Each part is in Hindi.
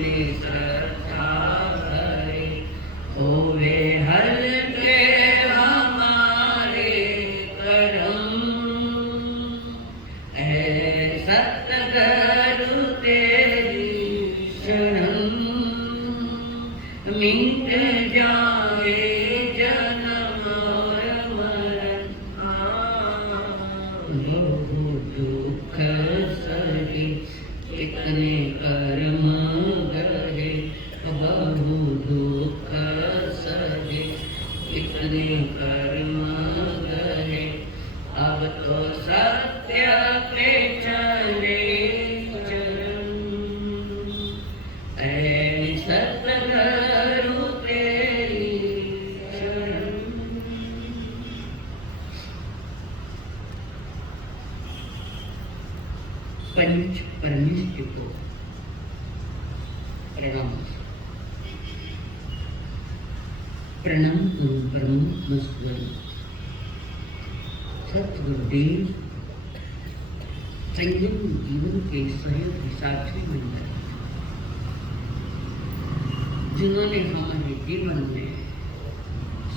अपनी श्रद्धा करे, होवे हल्के हमारे करम। ऐ सतगुरु तेरी शरण, मिट जाए जन्म और मरण। बहु दुख सहे कितने कर्म गहे, बहु दुख सहे कितने कर्म गहे। अब तो सत्य पे चले चरण, ऐ सतगुरु तेरी शरण। पंच परमेश्वर को प्रणाम। प्रणाम करूं परमात्मा स्वरूप सतगुरुदेव, संयम जीवन के सहयोगी साथी मंडल, जिन्होंने हमारे जीवन में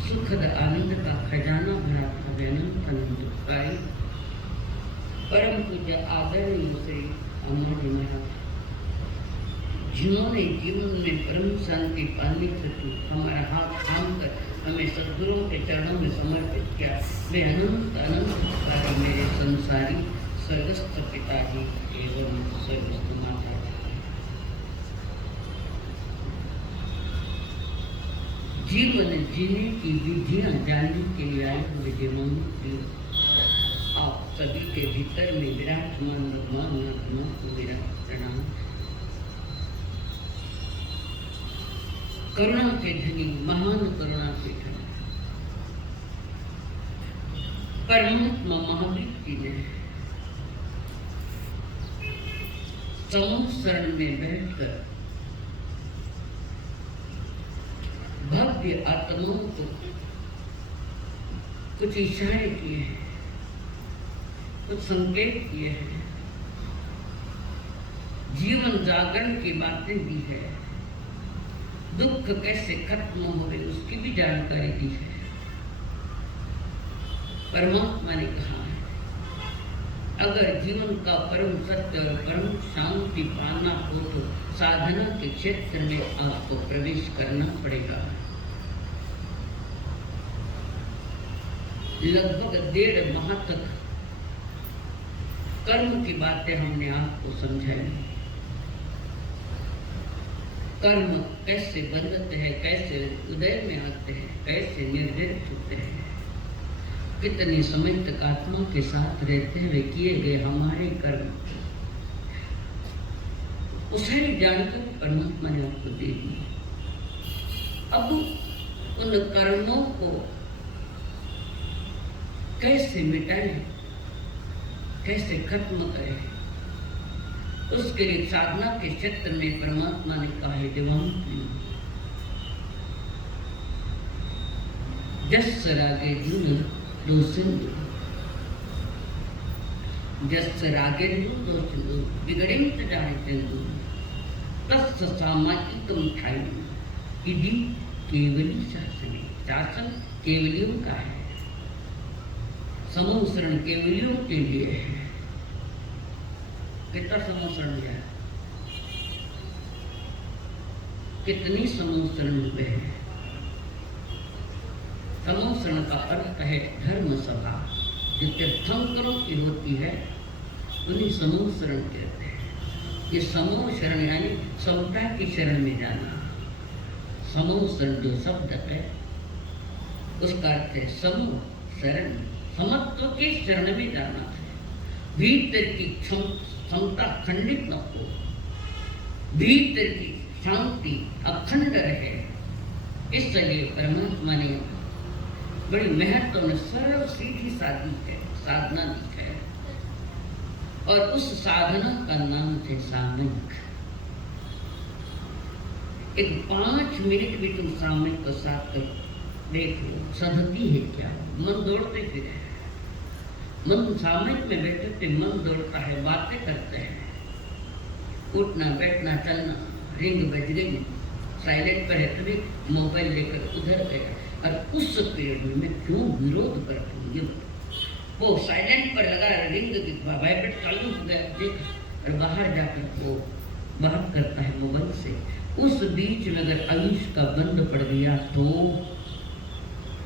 सुखद आनंद का खजाना भरा था, अनंत आनंद पाए। परम पूज्य आदरणीय श्री हमारे महाराज, जिन्होंने जीवन में परम शांति पाने हेतु हमारा हाथ थाम कर हमें सद्गुरुओं के चरणों में समर्पित किया। वे अनंत अनंत मेरे संसारी स्वर्गस्थ पिताजी एवं स्वर्गस्थ माता जी। जीवन जीने की विधियां जानने के लिए आए हुए देवांग, आप सभी के भीतर में विराजमान भगवान को मेरा प्रणाम। करुणा के धनी, महान करुणा के धनी परमात्मा महावीर जी ने समूह शरण में बैठकर भव्य आत्माओं को कुछ इशारे किए हैं, कुछ संकेत किए हैं, जीवन जागरण की बातें दी है, दुख कैसे खत्म हो रहे उसकी भी जानकारी दी है। परमात्मा ने कहा है, अगर जीवन का परम सत्य और परम शांति पाना हो तो साधना के क्षेत्र में आपको प्रवेश करना पड़ेगा। लगभग 1.5 माह तक कर्म की बातें हमने आपको समझाई। कर्म कैसे बंधते हैं, कैसे उदय में आते हैं, कैसे निर्वृत्त होते हैं, कितने समय तक आत्मा के साथ रहते हुए किए गए हमारे कर्म, वो सारी जानकारी परमात्मा ने आपको दे दी। अब उन कर्मों को कैसे मिटाएं, कैसे खत्म करें, उसके लिए साधना के क्षेत्र में परमात्मा ने कहा है, देवांग जस रागे धुन दो सिंधु, जस रागे धुन दो सिंधु बिगड़े तो जाए सिंधु, तस् सामाजिकम ठाई इदी केवली शासन। शासन केवलियों का है, समूह शरण केवलियों के लिए है। कितना समूह शरण है, कितनी समूह शरण हुए हैं। समूह शरण का अर्थ है धर्म सभा, जो तीर्थंकरों की होती है उन्हें समूह शरण कहते हैं। ये समूह शरण यानी समुदाय की शरण में जाना। समूह शरण जो शब्द है उसका अर्थ है समूह शरण, समत्व की शरण में जाना है। भीतर की क्षमता खंडित न हो, भीतर की शांति अखंड रहे, इसलिए परमात्मा ने बड़ी महत्वपूर्ण सरल सीधी साधना दी है, और उस साधना का नाम है सामयिक। एक 5 मिनट भी तुम सामयिक को साथ कर देख लो, सधती है क्या, मन दौड़ते फिरे। मन सामयिक में बैठे थे, मन दौड़ता है, बातें करते हैं, उठना बैठना चलना, रिंग बज गई, साइलेंट पर है, तभी मोबाइल लेकर उधर गया। और उस पेड़ में मैं क्यों विरोध करती हूँ, ये बताओ। वो साइलेंट पर लगा, रिंग वाइब्रेट चालू हो गया, देखा, और बाहर जाकर वो बात करता है मोबाइल से। उस बीच में अगर आयुष का बंद पड़ गया तो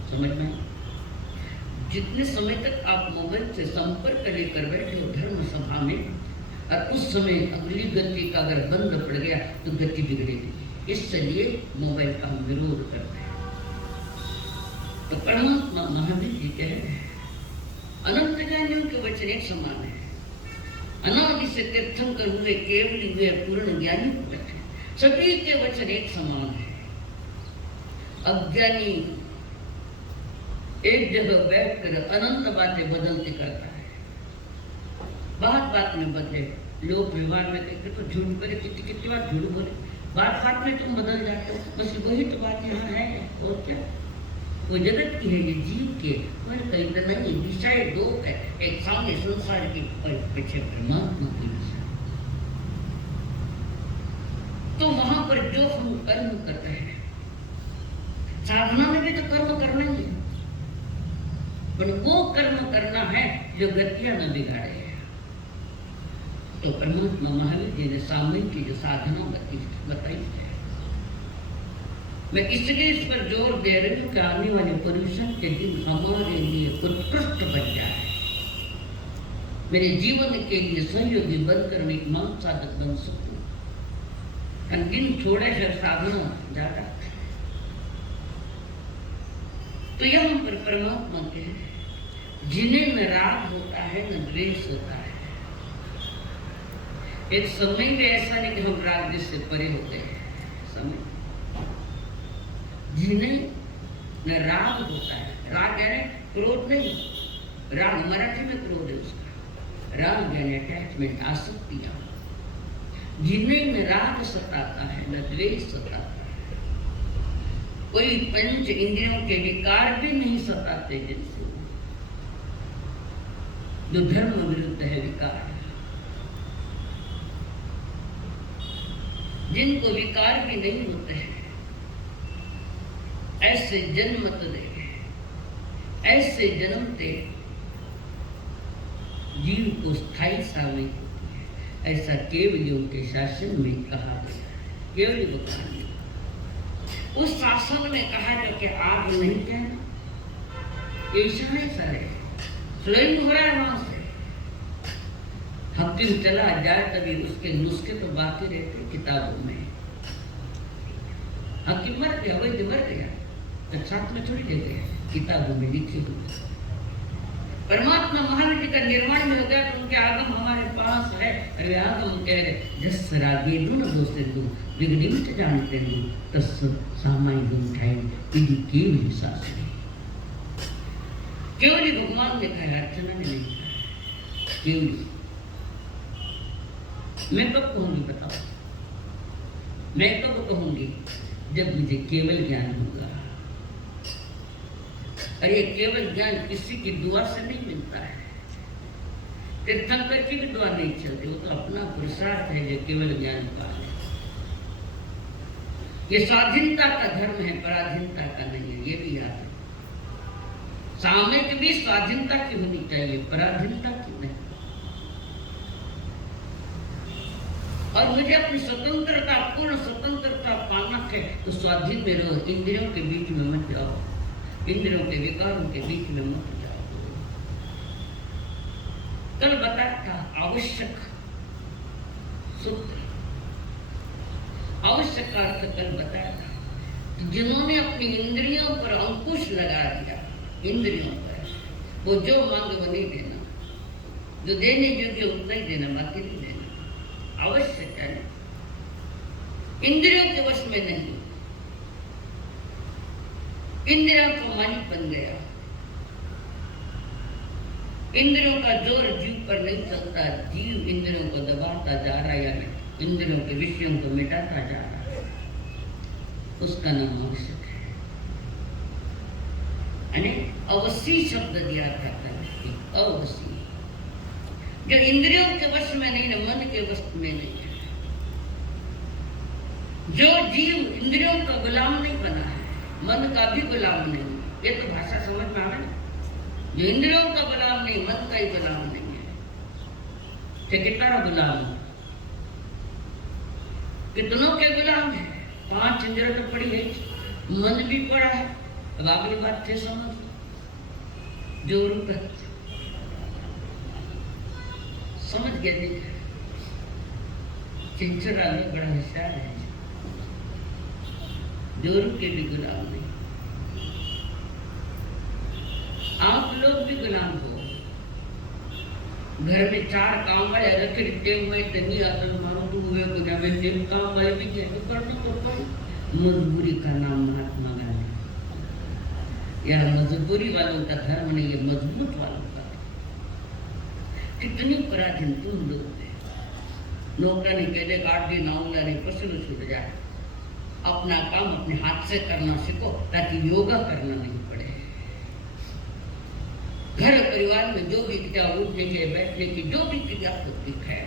समझ में, जितने समय तक आप मोबाइल से संपर्क लेकर बैठे हो धर्म सभा में, और उस समय अगली गति का अगर बंद पड़ गया तो गति बिगड़ेगी। इसलिए मोबाइल का हम विरोध करते हैं। तो परमात्मा महावीर जी कह रहे हैं, अनंत ज्ञानियों के वचन एक समान है। अनादि से तीर्थंकर हुए, केवली हुए, पूर्ण ज्ञानी वचन, सभी के वचन एक समान है। अज्ञानी एक जगह बैठकर अनंत बातें बदलती करता है, बात बात में बदले। लोग व्यवहार में कहते तो झूठ बोले, कितनी बार झूठ बोले, बात बात में तुम बदल जाते हो, बस वही तो बात यहाँ है। और क्या, वो जगत की है, ये जीव के, और कहीं तो नहीं, दिशाएं दो है, एक सामने संसार की और पीछे परमात्मा की दिशा। तो वहां पर जो हम कर्म करते हैं, साधना में भी तो कर्म करना ही है, पर वो कर्म करना है जो गतियां न बिगाड़े। तो परमात्मा महावीर जी ने सामूहिक की जो साधना बताई है, मैं इसलिए इस पर जोर दे रही हूँ कि आने वाले पर्यूषण के दिन हमारे लिए उत्कृष्ट बन जाए, मेरे जीवन के लिए सहयोगी बनकर मैं एक मान साधक बन सकूं। दिन छोड़े है साधना ज्यादा। तो यहाँ पर परमात्मा के जिन्हें न राग होता है न द्वेष होता है। एक समय में ऐसा नहीं कि हम राग द्वेष से परे हो गए, समय जिन्हें न राग होता है, राग यानी क्रोध नहीं, राग मराठी में क्रोध है उसका, राग यानी अटैचमेंट, आसक्तियां। जिन्हें न राग सताता है न द्वेष सताता है, कोई पंच इंद्रियों के विकार भी नहीं सताते जिनसे, जो धर्म विरुद्ध है विकार, जिनको विकार भी नहीं होते हैं, ऐसे जन्म तो दे, ऐसे जन्मते जीव को स्थायी सामयिक होती है, ऐसा केवलियों के शासन में कहा गया। केवली भगवान उस शासन में कहा गया कि आप नहीं कहना, ऐसा नहीं सारे स्वयं हो रहा है। वहां से हकीम चला जाए तभी उसके नुस्खे तो बाकी रहते किताबों में। हकीम मर गया, वैद्य मर गया, तो साथ में थोड़ी दे गया, किताबों में लिखे हुए। परमात्मा महावीर जी का निर्माण में हो गया तो उनके आगम हमारे पास है। अरे आगम कह रहे जस रागे दू न दोषे दू विगडित जानते दू तस सामाई गुण ठाई पीढ़ी केवली शास्त्री। केवली भगवान ने कहा, अर्चना ने नहीं कहा केवली। मैं कब कहूंगी बताओ, मैं कब कहूंगी जब मुझे केवल ज्ञान होगा। और ये केवल ज्ञान किसी की दुआ से नहीं मिलता है, तीर्थंकर की भी दुआ नहीं चलती, वो तो अपना पुरुषार्थ है जो केवल ज्ञान का है। ये स्वाधीनता का धर्म है, पराधीनता का नहीं है, ये भी याद है। सामयिक भी स्वाधीनता की होनी चाहिए, पराधीनता की नहीं। और मुझे अपनी स्वतंत्रता, पूर्ण स्वतंत्रता पाना है तो स्वाधीन में रहो, इंद्रियों के बीच में मत जाओ, इंद्रियों के विकारों के बीच में मत जाओ। कल बताया था आवश्यक सूत्र, आवश्यक का अर्थ कल बताया था। जिन्होंने अपनी इंद्रियों पर अंकुश लगा दिया, इंद्रियों पर वो जो मांगे वो नहीं देना, जो देने योग्य उतना ही देना, बाकी नहीं देना। आवश्यक है, इंद्रियों के वश में नहीं। इंद्रियों का मालिक बन गया, इंद्रियों का जोर जीव पर नहीं चलता, जीव इंद्रियों को दबाता जा रहा है या इंद्रियों के विषयों को मिटाता जा रहा है, उसका नाम आवश्यक है। यानी अवसी शब्द दिया था कल, अवसी, जो इंद्रियों के वश में नहीं, न मन के वश में नहीं है। जो जीव इंद्रियों का गुलाम नहीं बना है, मन का भी गुलाम नहीं, ये तो भाषा समझ में आ रहा है। जो इंद्रियों का गुलाम नहीं, मन का ही गुलाम नहीं है, तो कितना गुलाम है? कितनों के गुलाम है? 5 इंद्रियों तो पड़ी है, मन भी पड़ा है। अब अगली बात थे समझ, जो रूप समझ गया। देख चिंचरा में बड़ा होशियार है, जो रूप के भी गुलाम नहीं। आप लोग भी गुलाम हो। घर में 4 काम वाले रखे रहते हुए नहीं आता मानो तो हुए गुना में 3 काम वाले भी कैसे करना पड़ता है। मजबूरी का नाम महात्मा गांधी। यह मजबूरी वालों का धर्म नहीं है, मजबूत वालों का। कितनी पराधीन तुम लोग हैं। नौकरानी कह दे 8 दिन आऊंगा नहीं, पसीने छूट जाए। अपना काम अपने हाथ से करना सीखो ताकि योगा करना नहीं पड़े। घर परिवार में जो भी क्रिया, उठने के बैठने की जो भी क्रिया होती है,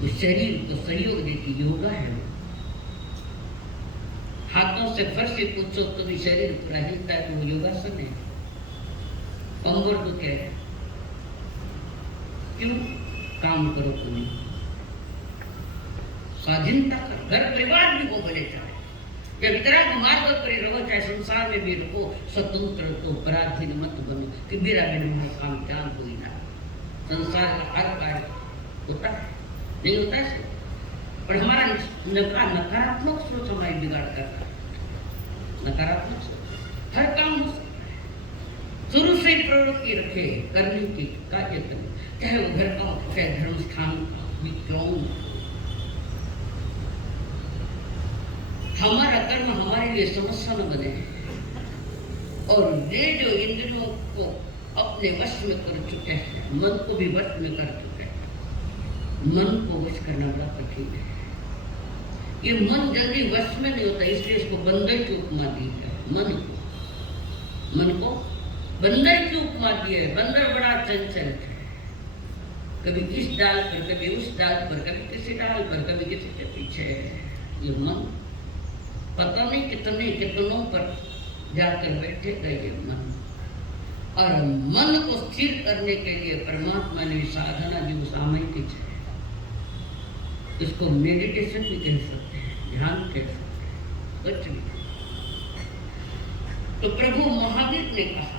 उस शरीर को सहयोग देती योगा है। हाथों से फर्श पूछो तो भी शरीर पूरा हिलता है, तो वो योगासन है। कंबर तो क्या है? क्यों? काम करो तुम्हें, स्वाधीनता करो। घर परिवार भी हो बोले चाहे, जब इतना मार्ग पर रहो, चाहे संसार में भी रहो, स्वतंत्र तो पराधीन मत बनो कि मेरा बिना काम जान कोई ना। संसार का हर कार्य होता है, नहीं होता है, पर हमारा नकारात्मक सोच हमारी बिगाड़ करता है। नकारात्मक सोच हर काम हो सकता है। शुरू से प्रवृत्ति रखे करने की कार्य करें, चाहे वो घर का हो, चाहे धर्म स्थान का भी क्यों। हमारा कर्म हमारे लिए समस्या न बने, और ये जो इंद्रियों को अपने वश में कर चुके हैं, मन को भी वश में कर चुके हैं। मन को वश करना बड़ा कठिन है। ये मन जल्दी वश में नहीं होता, इसलिए इसको बंदर की उपमा दी है। मन को बंदर की उपमा दी है। बंदर बड़ा चंचल है, कभी इस डाल पर, कभी उस डाल पर, कभी किसी डाल पर, कभी किसी के पीछे। ये मन पता नहीं कितनों पर जाकर बैठेगा ये मन। और मन को स्थिर करने के लिए परमात्मा ने साधना दी, सामयिक है। इसको मेडिटेशन भी कह सकते हैं, ध्यान कह सकते हैं, कुछ भी। तो प्रभु महावीर ने कहा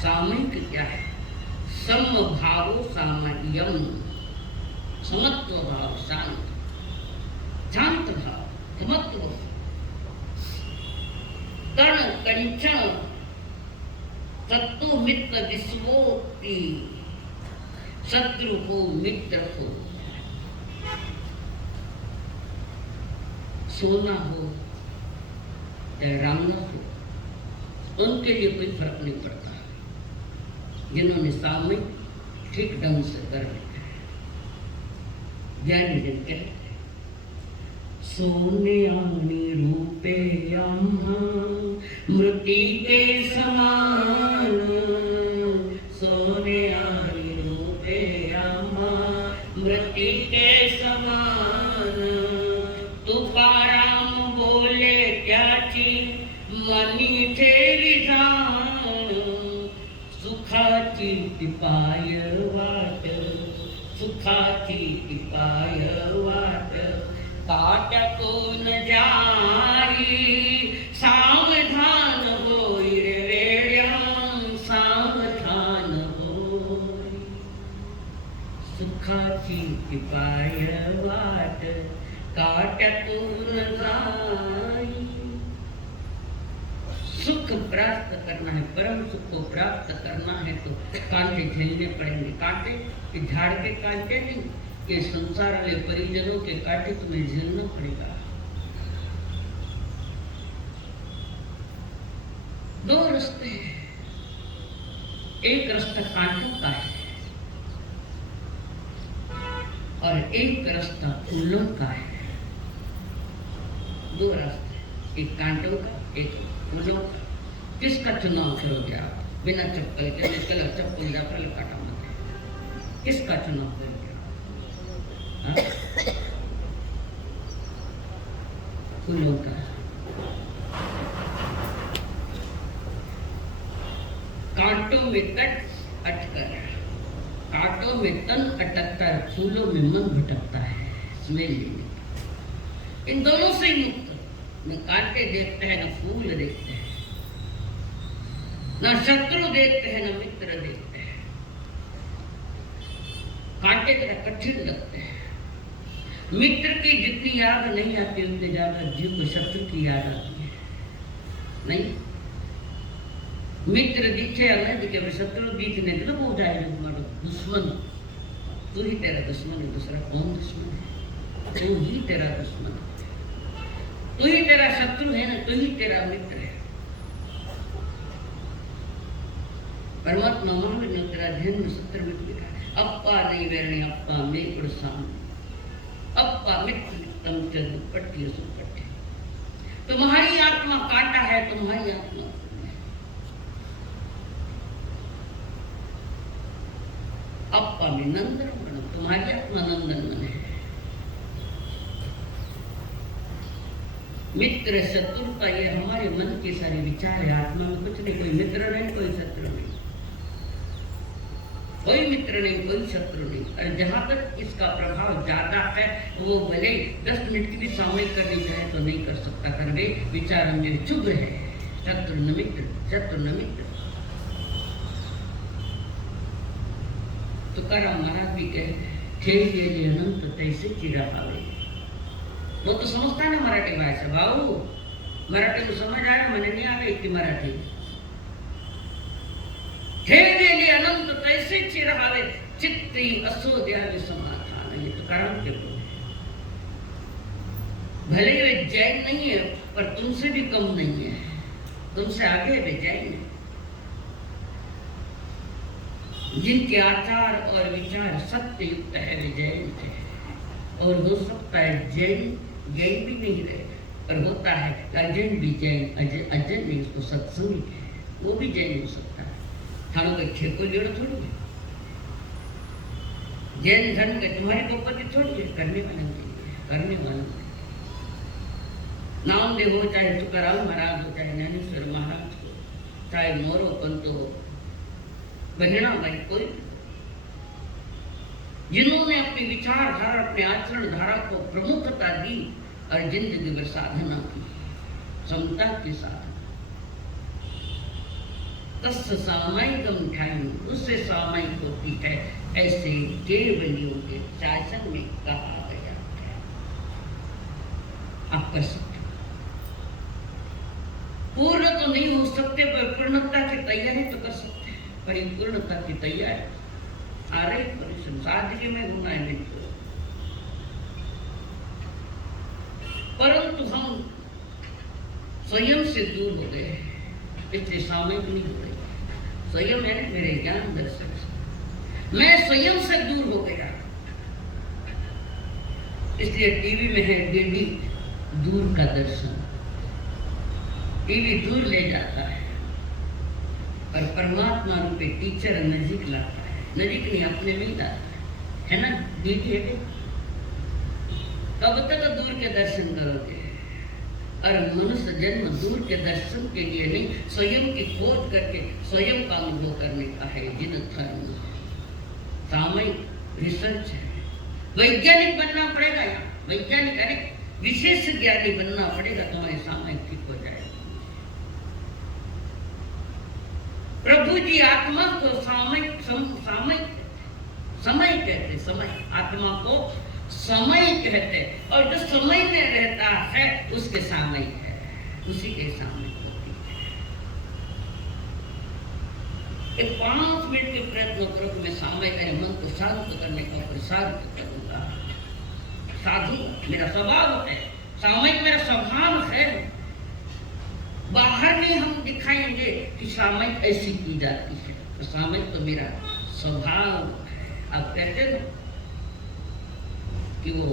सामयिक क्या है? समभावो सामय्यम, समत्व भाव, शांत शांत भाव, समत्व, कर्ण कंचन, शत्रु मित्र विश्वोक्ति, शत्रु हो मित्र हो, सोना हो या रांगना हो, उनके लिए कोई फर्क नहीं पड़ता, जिन्होंने सामने ठीक ढंग से कर लिया है। ज्ञानी जन कहते सोन्यानि रूपेयं मृत्तिके समान, सोन्यानि रूपेयं मृत्तिके समान। तुकाराम बोले त्याची मनी थे विधान, सुखाची टिपाय वाट, सुखाची टिपाय वाट, काटतून जाई सावधान होई रे वेड्या, सावधान होई। सुखाची टिपाय वाट, काटतून जाई। सुख प्राप्त करना है, परम सुख को प्राप्त करना है तो कांटे झेलने पड़ेंगे। कांटे ये झाड़ के कांटे नहीं, ये संसार वाले परिजनों के कांटे तुम्हें झेलना पड़ेगा। दो रास्ते हैं, एक रास्ता कांटों का है और एक रास्ता फूलों का है। दो रास्ते, एक कांटों का, एक फूलों का। किसका चुनाव करोगे आप? बिना चप्पल के निकल चप्पल जाकर काटा मत है, किसका चुनाव करोगे? फूलों का। कांटों में तट अटकर, कांटों में तन अटककर, फूलों में मन भटकता है स्मेल लेने। इन दोनों से ही मुक्त, न कांटे देखते हैं न फूल देखते हैं, न शत्रु देखते हैं न मित्र देखते हैं। कांटे तरह कठिन लगते हैं। मित्र की जितनी याद नहीं आती उतनी ज्यादा जीव को शत्रु की याद आती है। नहीं, मित्र दिखे या नहीं दिखे, शत्रु दिखने तो हो जाएगा तुम्हारा दुश्मन। तू ही तेरा दुश्मन है, दूसरा कौन दुश्मन है? तू ही तेरा दुश्मन है, तू ही तेरा शत्रु है ना, तू ही तेरा मित्र है। परमात्मा महावीर ने तेरा जन्म सूत्र में लिखा है, अप्पा नहीं वेरणी अप्पा में प्रसान, अप्पा मित्र तम च दुपट्टी सुपट्टी। तुम्हारी आत्मा कांटा है, तुम्हारी आत्मा अप्पा में नंदन बनो, तुम्हारी आत्मा नंदन बने। मित्र शत्रुता ये हमारे मन के सारे विचार है। आत्मा में कुछ नहीं, कोई मित्र नहीं, कोई शत्रु नहीं, कोई मित्र नहीं, कोई शत्रु नहीं। और जहां तक इसका प्रभाव ज्यादा है, वो भले 10 मिनट की भी सामयिक करनी चाहे तो नहीं कर सकता। कर वे विचार में चुभ है, शत्रु न मित्र, शत्रु न मित्र। तुकाराम महाराज भी कहते थे गेले अनंत तैसे चिरा पावे। वो तो समझता है ना मराठी भाषा, भाऊ मराठी में समझ आया, मैंने नहीं आ गई थी मराठी। हे गेले अनंत तैसे चिरा पावे, चित्ती असो द्यावे समाधान। ये तुकाराम के बोल। भले वे जैन नहीं है पर तुमसे भी कम नहीं है, तुमसे आगे वे जैन है। जिनके आचार और विचार सत्य युक्त है वे जैन थे। और हो सकता है जैन जैन भी नहीं रहे, पर होता है अजैन भी जैन, अजैन नहीं उसको सत्संगी है, वो भी जैन हो सकता है। थानों के खेत को लेना थोड़ी है, जैन धर्म के तुम्हारी गोपति थोड़ी है, करने वाले नहीं, करने वाले नहीं। नामदेव हो, चाहे तुकाराम महाराज हो, चाहे ज्ञानेश्वर महाराज हो, चाहे मोरो पंत हो, बहिणा भाई, कोई जिन्होंने अपनी विचारधारा, अपने आचरण धारा को प्रमुखता दी और जिंदगी में साधना की, समता की साधना, तस्य सामायिकम ठाई, उससे सामायिक होती है। ऐसे केवलियों के शासन में कहा गया है। आप कर सकते, पूर्ण तो नहीं हो सकते पर पूर्णता की तैयारी तो कर सकते हैं। परिपूर्णता की तैयारी आ रही, परिश्रम सादगी में होना है मित्र। परंतु हम स्वयं से दूर हो गए, इसलिए सामयिक नहीं हो रही। स्वयं है मेरे ज्ञान दर्शन से, मैं स्वयं से दूर हो गया, इसलिए टीवी में है डीडी दूर का दर्शन। टीवी दूर ले जाता है पर परमात्मा रूपी टीचर नजीक लाता है। नजीक नहीं, अपने में ही लाता है ना। डीडी है, कब तक दूर के दर्शन करोगे? और मनुष्य जन्म दूर के दर्शन के लिए नहीं, स्वयं की खोज करके स्वयं का अनुभव करने का है। जिन धर्म सामयिक रिसर्च है, वैज्ञानिक बनना पड़ेगा। यहाँ वैज्ञानिक अरे विशेष ज्ञानी बनना पड़ेगा, तुम्हारे सामयिक ठीक हो जाएगा। प्रभु जी आत्मा को सामयिक समय कहते, समय आत्मा को समय कहते, और जो समय में रहता है उसके सामयिक है, उसी के सामयिक होती है। 5 मिनट के प्रयत्न करो कि मैं सामयिक मन को शांत करने का प्रसाद करूंगा। साधु मेरा स्वभाव है, सामयिक मेरा स्वभाव है। बाहर में हम दिखाएंगे कि सामयिक ऐसी की जाती है, तो सामयिक तो मेरा स्वभाव है। आप कहते हो कि वो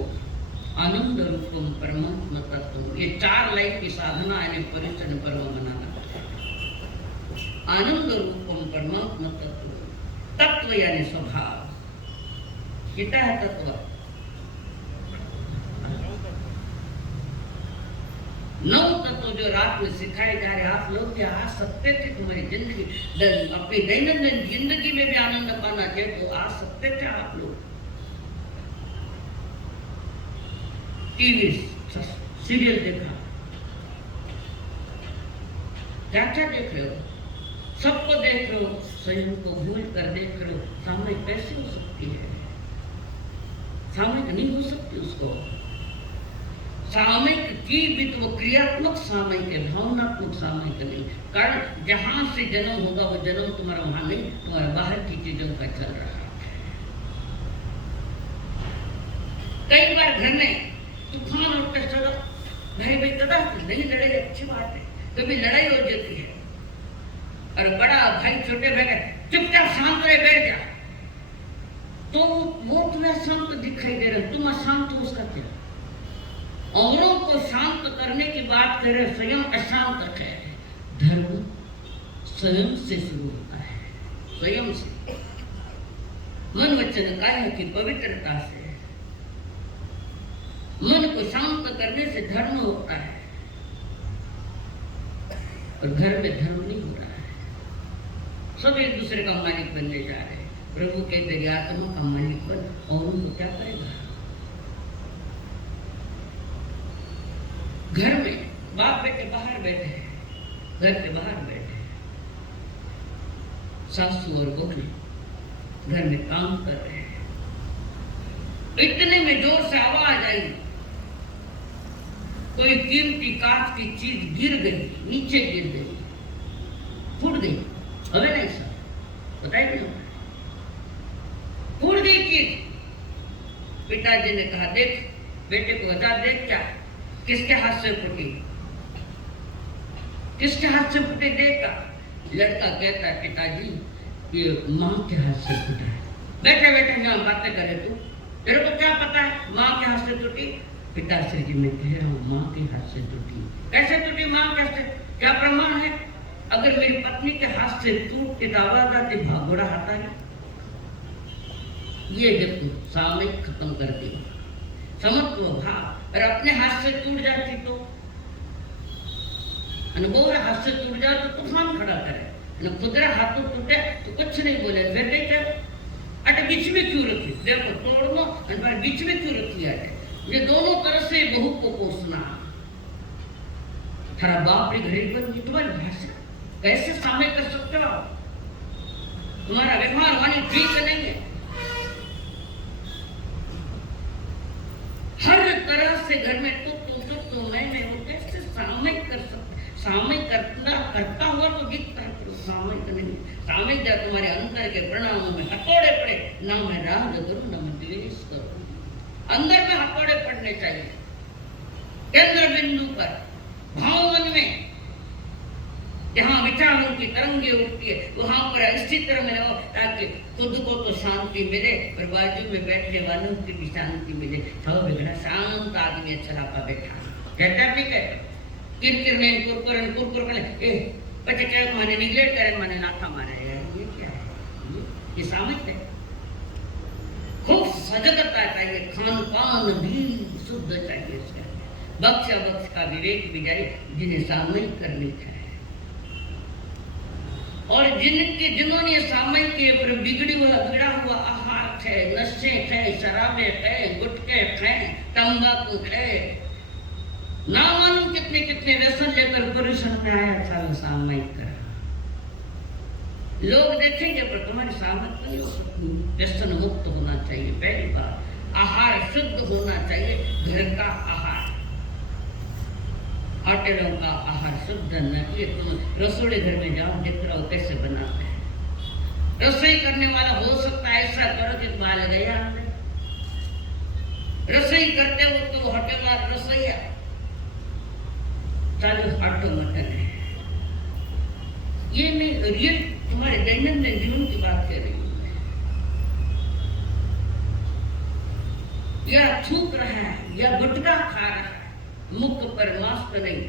आनंद रूपम परमात्मा तत्व, ये 4 लाइन की साधना है परिचन्न पर्व मनाना। आनंद रूपम परमात्मा तत्व, तत्व यानी स्वभाव, कितना है तत्व? 9 तत्व जो रात में सिखाए जा रहे, आप लोग क्या आ सकते थे? तुम्हारी जिंदगी, अपनी दैनंदिन जिंदगी में भी आनंद पाना चाहिए तो आ सकते थे आप लोग। टीवी सीरियल देखा, क्या क्या देख रहे हो? सबको देख रहे हो, स्वयं को भूल कर देख रहे हो। सामयिक कैसे हो सकती है? सामयिक नहीं हो सकती उसको। सामयिक की भी तो वो क्रियात्मक सामयिक है, भावनात्मक सामयिक नहीं। कारण जहां से जन्म होगा वो जन्म तुम्हारा वहां नहीं, तुम्हारा बाहर की चीजों का चल रहा है। कई बार घर में तूफान और चलो भाई भाई कदा नहीं लड़े, अच्छी बात है, कभी लड़ाई हो जाती है और बड़ा भाई छोटे भाई चुपचाप शांत रहे, बैठ जा, तो वो तुम्हें शांत दिखाई दे रहा, तुम अशांत हो, उसका क्या? औरों को शांत करने की बात कर रहे, स्वयं अशांत रखे। धर्म स्वयं से शुरू होता है, स्वयं से। मन वचन काया की पवित्रता से, मन को शांत करने से धर्म होता है। और घर में धर्म नहीं हो रहा है, सब एक दूसरे का मालिक बनने जा रहे हैं। प्रभु के तेरी आत्मा का मालिक बन, और उनको क्या करेगा? घर में बाप बेटे बाहर बैठे हैं, घर के बाहर बैठे हैं, सासू और बहू घर में काम कर रहे हैं। इतने में जोर से आवाज आई, कोई कीमती कांच की चीज गिर गई, नीचे गिर गई, फूट गई। हमें नहीं सब बताइए नहीं, फूट गई चीज। पिताजी ने कहा, देख बेटे को बता, देख क्या किसके हाथ से फूटी, किसके हाथ से फूटे देखा। लड़का कहता है, पिताजी ये माँ के हाथ से फूटा है। बैठे बैठे यहाँ बातें करे, तू तेरे को क्या पता है माँ के हाथ से टूटी? पिताश्री जी मैं कह रहा हूँ माँ के हाथ से टूटी। कैसे टूटी माँ? कैसे? क्या प्रमाण है? अगर मेरी पत्नी के हाथ से टूट के आवाज आती, भागोड़ा आता है। ये जब सामयिक खत्म कर दी, समत्व भाव, और अपने हाथ से टूट जाती तो अनुभव हाथ से टूट जाए तो तूफान खड़ा करे, खुदरा हाथों टूटे तो कुछ नहीं बोले, फिर देखे अट बीच में क्यों रखी? देखो तोड़नो और बीच में क्यों रखी है? ये दोनों तरह से बहू को पोसना। थारा बाप रे घरे पर तुम्हारी भाषा कैसे सामने कर सकते हो? तुम्हारा व्यवहार वाणी ठीक नहीं है। हर तरह से घर में तो मैं वो कैसे सामयिक कर सकते? सामयिक करता हुआ तो दिखता है, तो सामयिक नहीं। सामयिक जब तुम्हारे अंतर के परिणामों में हथौड़े पड़े, ना मैं राग करूं ना मैं द्वेष करूं। अंदर में हथौड़े पड़ने चाहिए, केंद्र बिंदु पर, भाव मन में, जहां विचारों की तरंगे उठती है वहां पर स्थित में रहो, ताकि खुद को तो शांति मिले और बाजू में बैठने वालों की भी शांति मिले। तो बिगड़ा शांत आदमी अच्छा रहा बैठा कहता ठीक है, किरकिर नहीं कुरकुर करे, बच्चे क्या माने निगलेक्ट करे, माने नाथा मारे, ये क्या है? ये सामयिक है। खूब सजगता चाहिए, खान पान भी शुद्ध चाहिए, बक्ष का विवेक भी जारी, जिन्हें सामयिक करनी चाहिए। और जिन्होंने सामयिक के ऊपर बिगड़ा हुआ आहार खाए, नशे खाए, शराबे खाए, गुटखे खाए, तंबाकू खाए, ना मालूम कितने कितने व्यसन लेकर परिश्रम में आया, साल सामयिक करा। लोग देखेंगे पर तुम्हारी सामर्थ नहीं हो सकती। व्यसन मुक्त होना चाहिए, पहली बात। आहार शुद्ध होना चाहिए, घर का आहार, होटलों का आहार शुद्ध न किए। तुम रसोई घर में जाओ, देख रहे हो कैसे बनाते हैं। रसोई करने वाला हो सकता है ऐसा करो कि बाल गया, रसोई करते हो तो होटल रसोईया चालू हाटो मटन है। ये मैं रियल तुम्हारे दैनंदिन जीवन की बात कर रही हूँ। या थूक रहा है या गुटखा खा रहा है, मुख पर मास्क नहीं,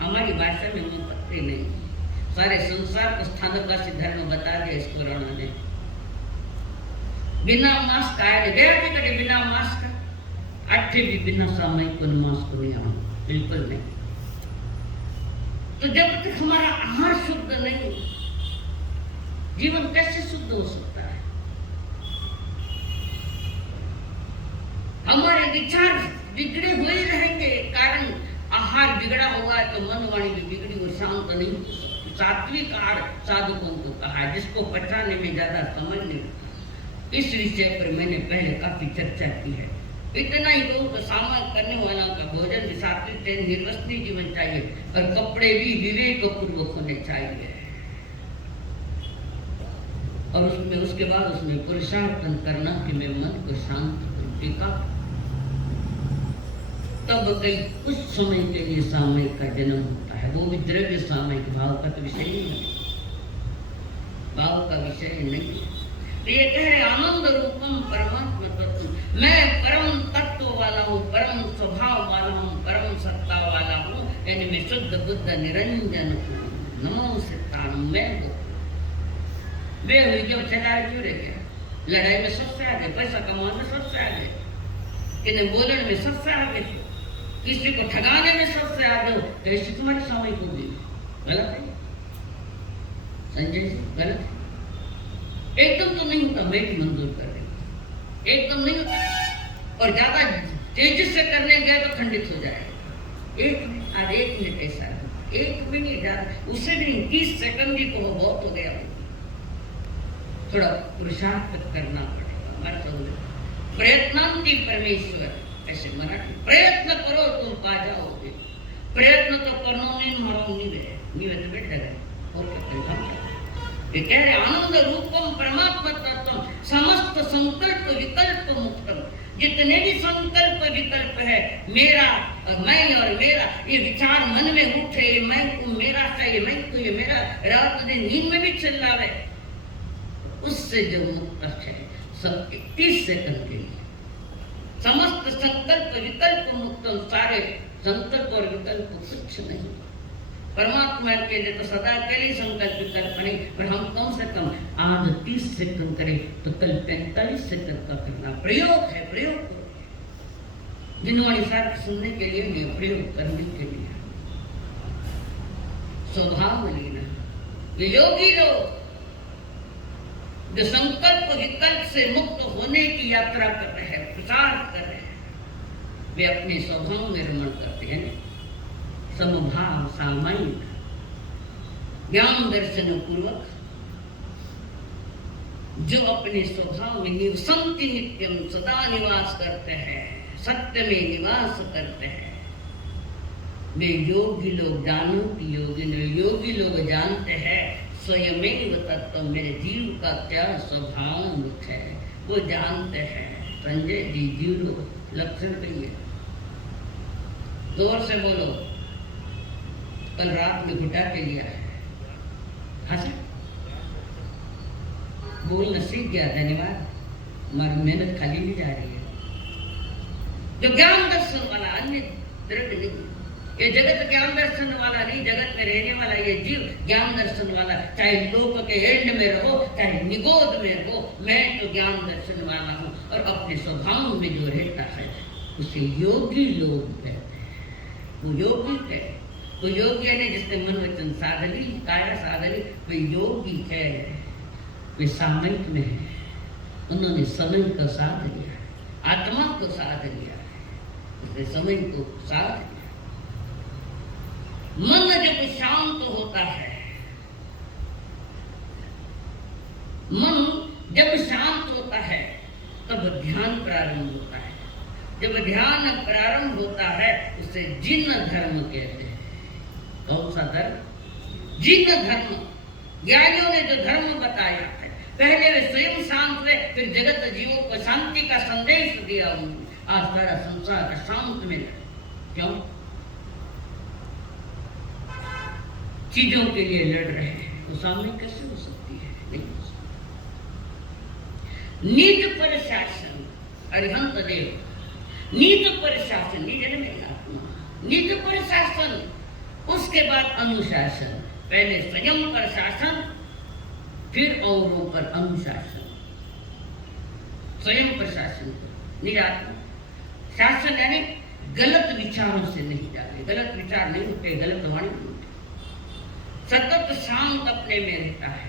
हमारी भाषा में मुंह पत्ते नहीं। सारे संसार को स्थानों से धर्म बता दिया इस कोरोना ने। बिना मास्क आया गया भी कटे, बिना मास्क अट्ठे भी बिना सामयिक मास्क नहीं आना, बिल्कुल नहीं। तो जब तक हमारा आहार शुद्ध नहीं, जीवन कैसे शुद्ध हो सकता है? हमारे विचार बिगड़े हुए रहेंगे, कारण आहार बिगड़ा हुआ है तो मन वाणी भी बिगड़ी हुई, शांत नहीं हो सकती। सात्विक आहार साधकों को कहा है, जिसको पचाने में ज्यादा समय नहीं लगता। इस विषय पर मैंने पहले काफी चर्चा की है। इतना ही बहुत सामना करने वाला का भोजन भी सात्विक निर्वस्त्री जीवन चाहिए, और कपड़े भी विवेक पूर्वक होने चाहिए, और उसमें उसके बाद उसमें पुरुषार्थ करना कि मैं मन को शांत करूं, टीका। तब कई कुछ समय के लिए सामयिक का जन्म होता है, वो भी द्रव्य सामयिक, भाव का तो विषय नहीं है, भाव का विषय नहीं है। तो ये कह रहे आनंद रूपम परमात्मा तत्व, मैं परम तत्व वाला हूँ, परम स्वभाव वाला हूँ, परम सत्ता वाला हूँ, यानी मैं शुद्ध बुद्ध निरंजन हूँ, नमो सिद्धांत मैं हूँ। वे हुई जब ठेकेदार क्यों रह गया? लड़ाई में सबसे आगे, पैसा कमाने में सबसे आगे, किन्हें बोलने में सबसे आगे, किसी को ठगाने में सबसे आगे हो, तो ऐसी तुम्हारी सामयिक होगी। गलत है संजय जी, गलत है। एकदम तो नहीं होता, मैं भी मंजूर कर देंगे, एकदम नहीं होता, और ज्यादा तेजी से करने गए तो खंडित हो जाएगा। 1 मिनट, आज 1 मिनट ऐसा है, 1 मिनट ज्यादा, उससे भी 30 सेकंड भी को बहुत हो गया। थोड़ा पुरुषार्थ करना पड़ेगा, मत प्रयत्नांति परमेश्वर, ऐसे मराठी, प्रयत्न करो तुम पा जाओगे। प्रयत्न तो करो नहीं, मारो नहीं वे बैठ गए, और क्या करें? कह रहे आनंद रूपम परमात्मा तत्व, समस्त संकल्प विकल्प मुक्तम, जितने भी संकल्प विकल्प है, मेरा और मैं और मेरा, ये विचार मन में उठे, मैं को मेरा चाहिए, मैं को ये मेरा, रात दिन नींद में भी चल रहा है, उससे जो मुक्त है सब 30 सेकंड के लिए, समस्त संकल्प विकल्प मुक्त, सारे संकल्प और विकल्प कुछ नहीं। परमात्मा के लिए तो सदा के लिए संकल्प विकल्प नहीं, पर हम कम से कम आज 30 सेकंड करें तो कल 45 सेकंड का करना प्रयोग है। प्रयोग करो, जिनवाणी साथ सुनने के लिए नहीं, प्रयोग करने के लिए, स्वभाव लेना। ये योगी लोग जो संकल्प विकल्प से मुक्त होने की यात्रा कर रहे हैं, प्रचार कर रहे हैं, वे अपने स्वभाव में रमण करते हैं। समभाव सामायिक ज्ञान दर्शन पूर्वक जो अपने स्वभाव में निवसंति नित्यम सदा निवास करते हैं, सत्य में निवास करते हैं, वे योगी लोग जानो कि योगी लोग जानते हैं स्वयमेव तत्व, मेरे जीव का क्या स्वभाव मुख है, वो जानते हैं। संजय जी, जीव लोग लक्षण कहिए, जोर से बोलो। कल रात में घुटा के लिया है, हंसा बोलना सीख गया, धन्यवाद। हमारी मेहनत खाली नहीं जा रही है। जो ज्ञान दर्शन वाला, अन्य द्रव्य नहीं, ये जगत ज्ञान दर्शन वाला नहीं, जगत में रहने वाला ये जीव ज्ञान दर्शन वाला, चाहे लोक के एंड में रहो, चाहे निगोद में रहो, मैं तो ज्ञान दर्शन वाला हूँ, और अपने स्वभाव में जो रहता है उसे योगी लोग कहते हैं। वो योगी है, वो योगी है जिसने मन वचन साधली, काया साधली, वे योगी है, वे सामयिक में है, उन्होंने समय को साध लिया, आत्मा को साध लिया, उसने समय को साध लिया। मन जब शांत होता है, मन जब शांत होता है तब ध्यान प्रारंभ होता है। जब ध्यान प्रारंभ होता है उसे जिन धर्म कहते हैं। कौन सा धर्म? जिन धर्म। ज्ञानियों ने जो धर्म बताया है, पहले वे स्वयं शांत हुए, फिर जगत जीवों को शांति का संदेश दिया उन्होंने। आज सारा संसार शांत में है। क्यों? चीजों के लिए लड़ रहे हैं, तो सामने कैसे हो सकती है? नहीं हो सकती। नीत पर शासन, अरिहंत देव, नीत पर शासन, निज में आत्मा, नीत पर शासन, उसके बाद अनुशासन। पहले स्वयं पर शासन, फिर औरों पर अनुशासन। स्वयं पर शासन, निज आत्मा शासन, यानी गलत विचारों से नहीं जाते, गलत विचार नहीं उठते, गलत वाणी नहीं उठते, सतत शांत अपने में रहता है,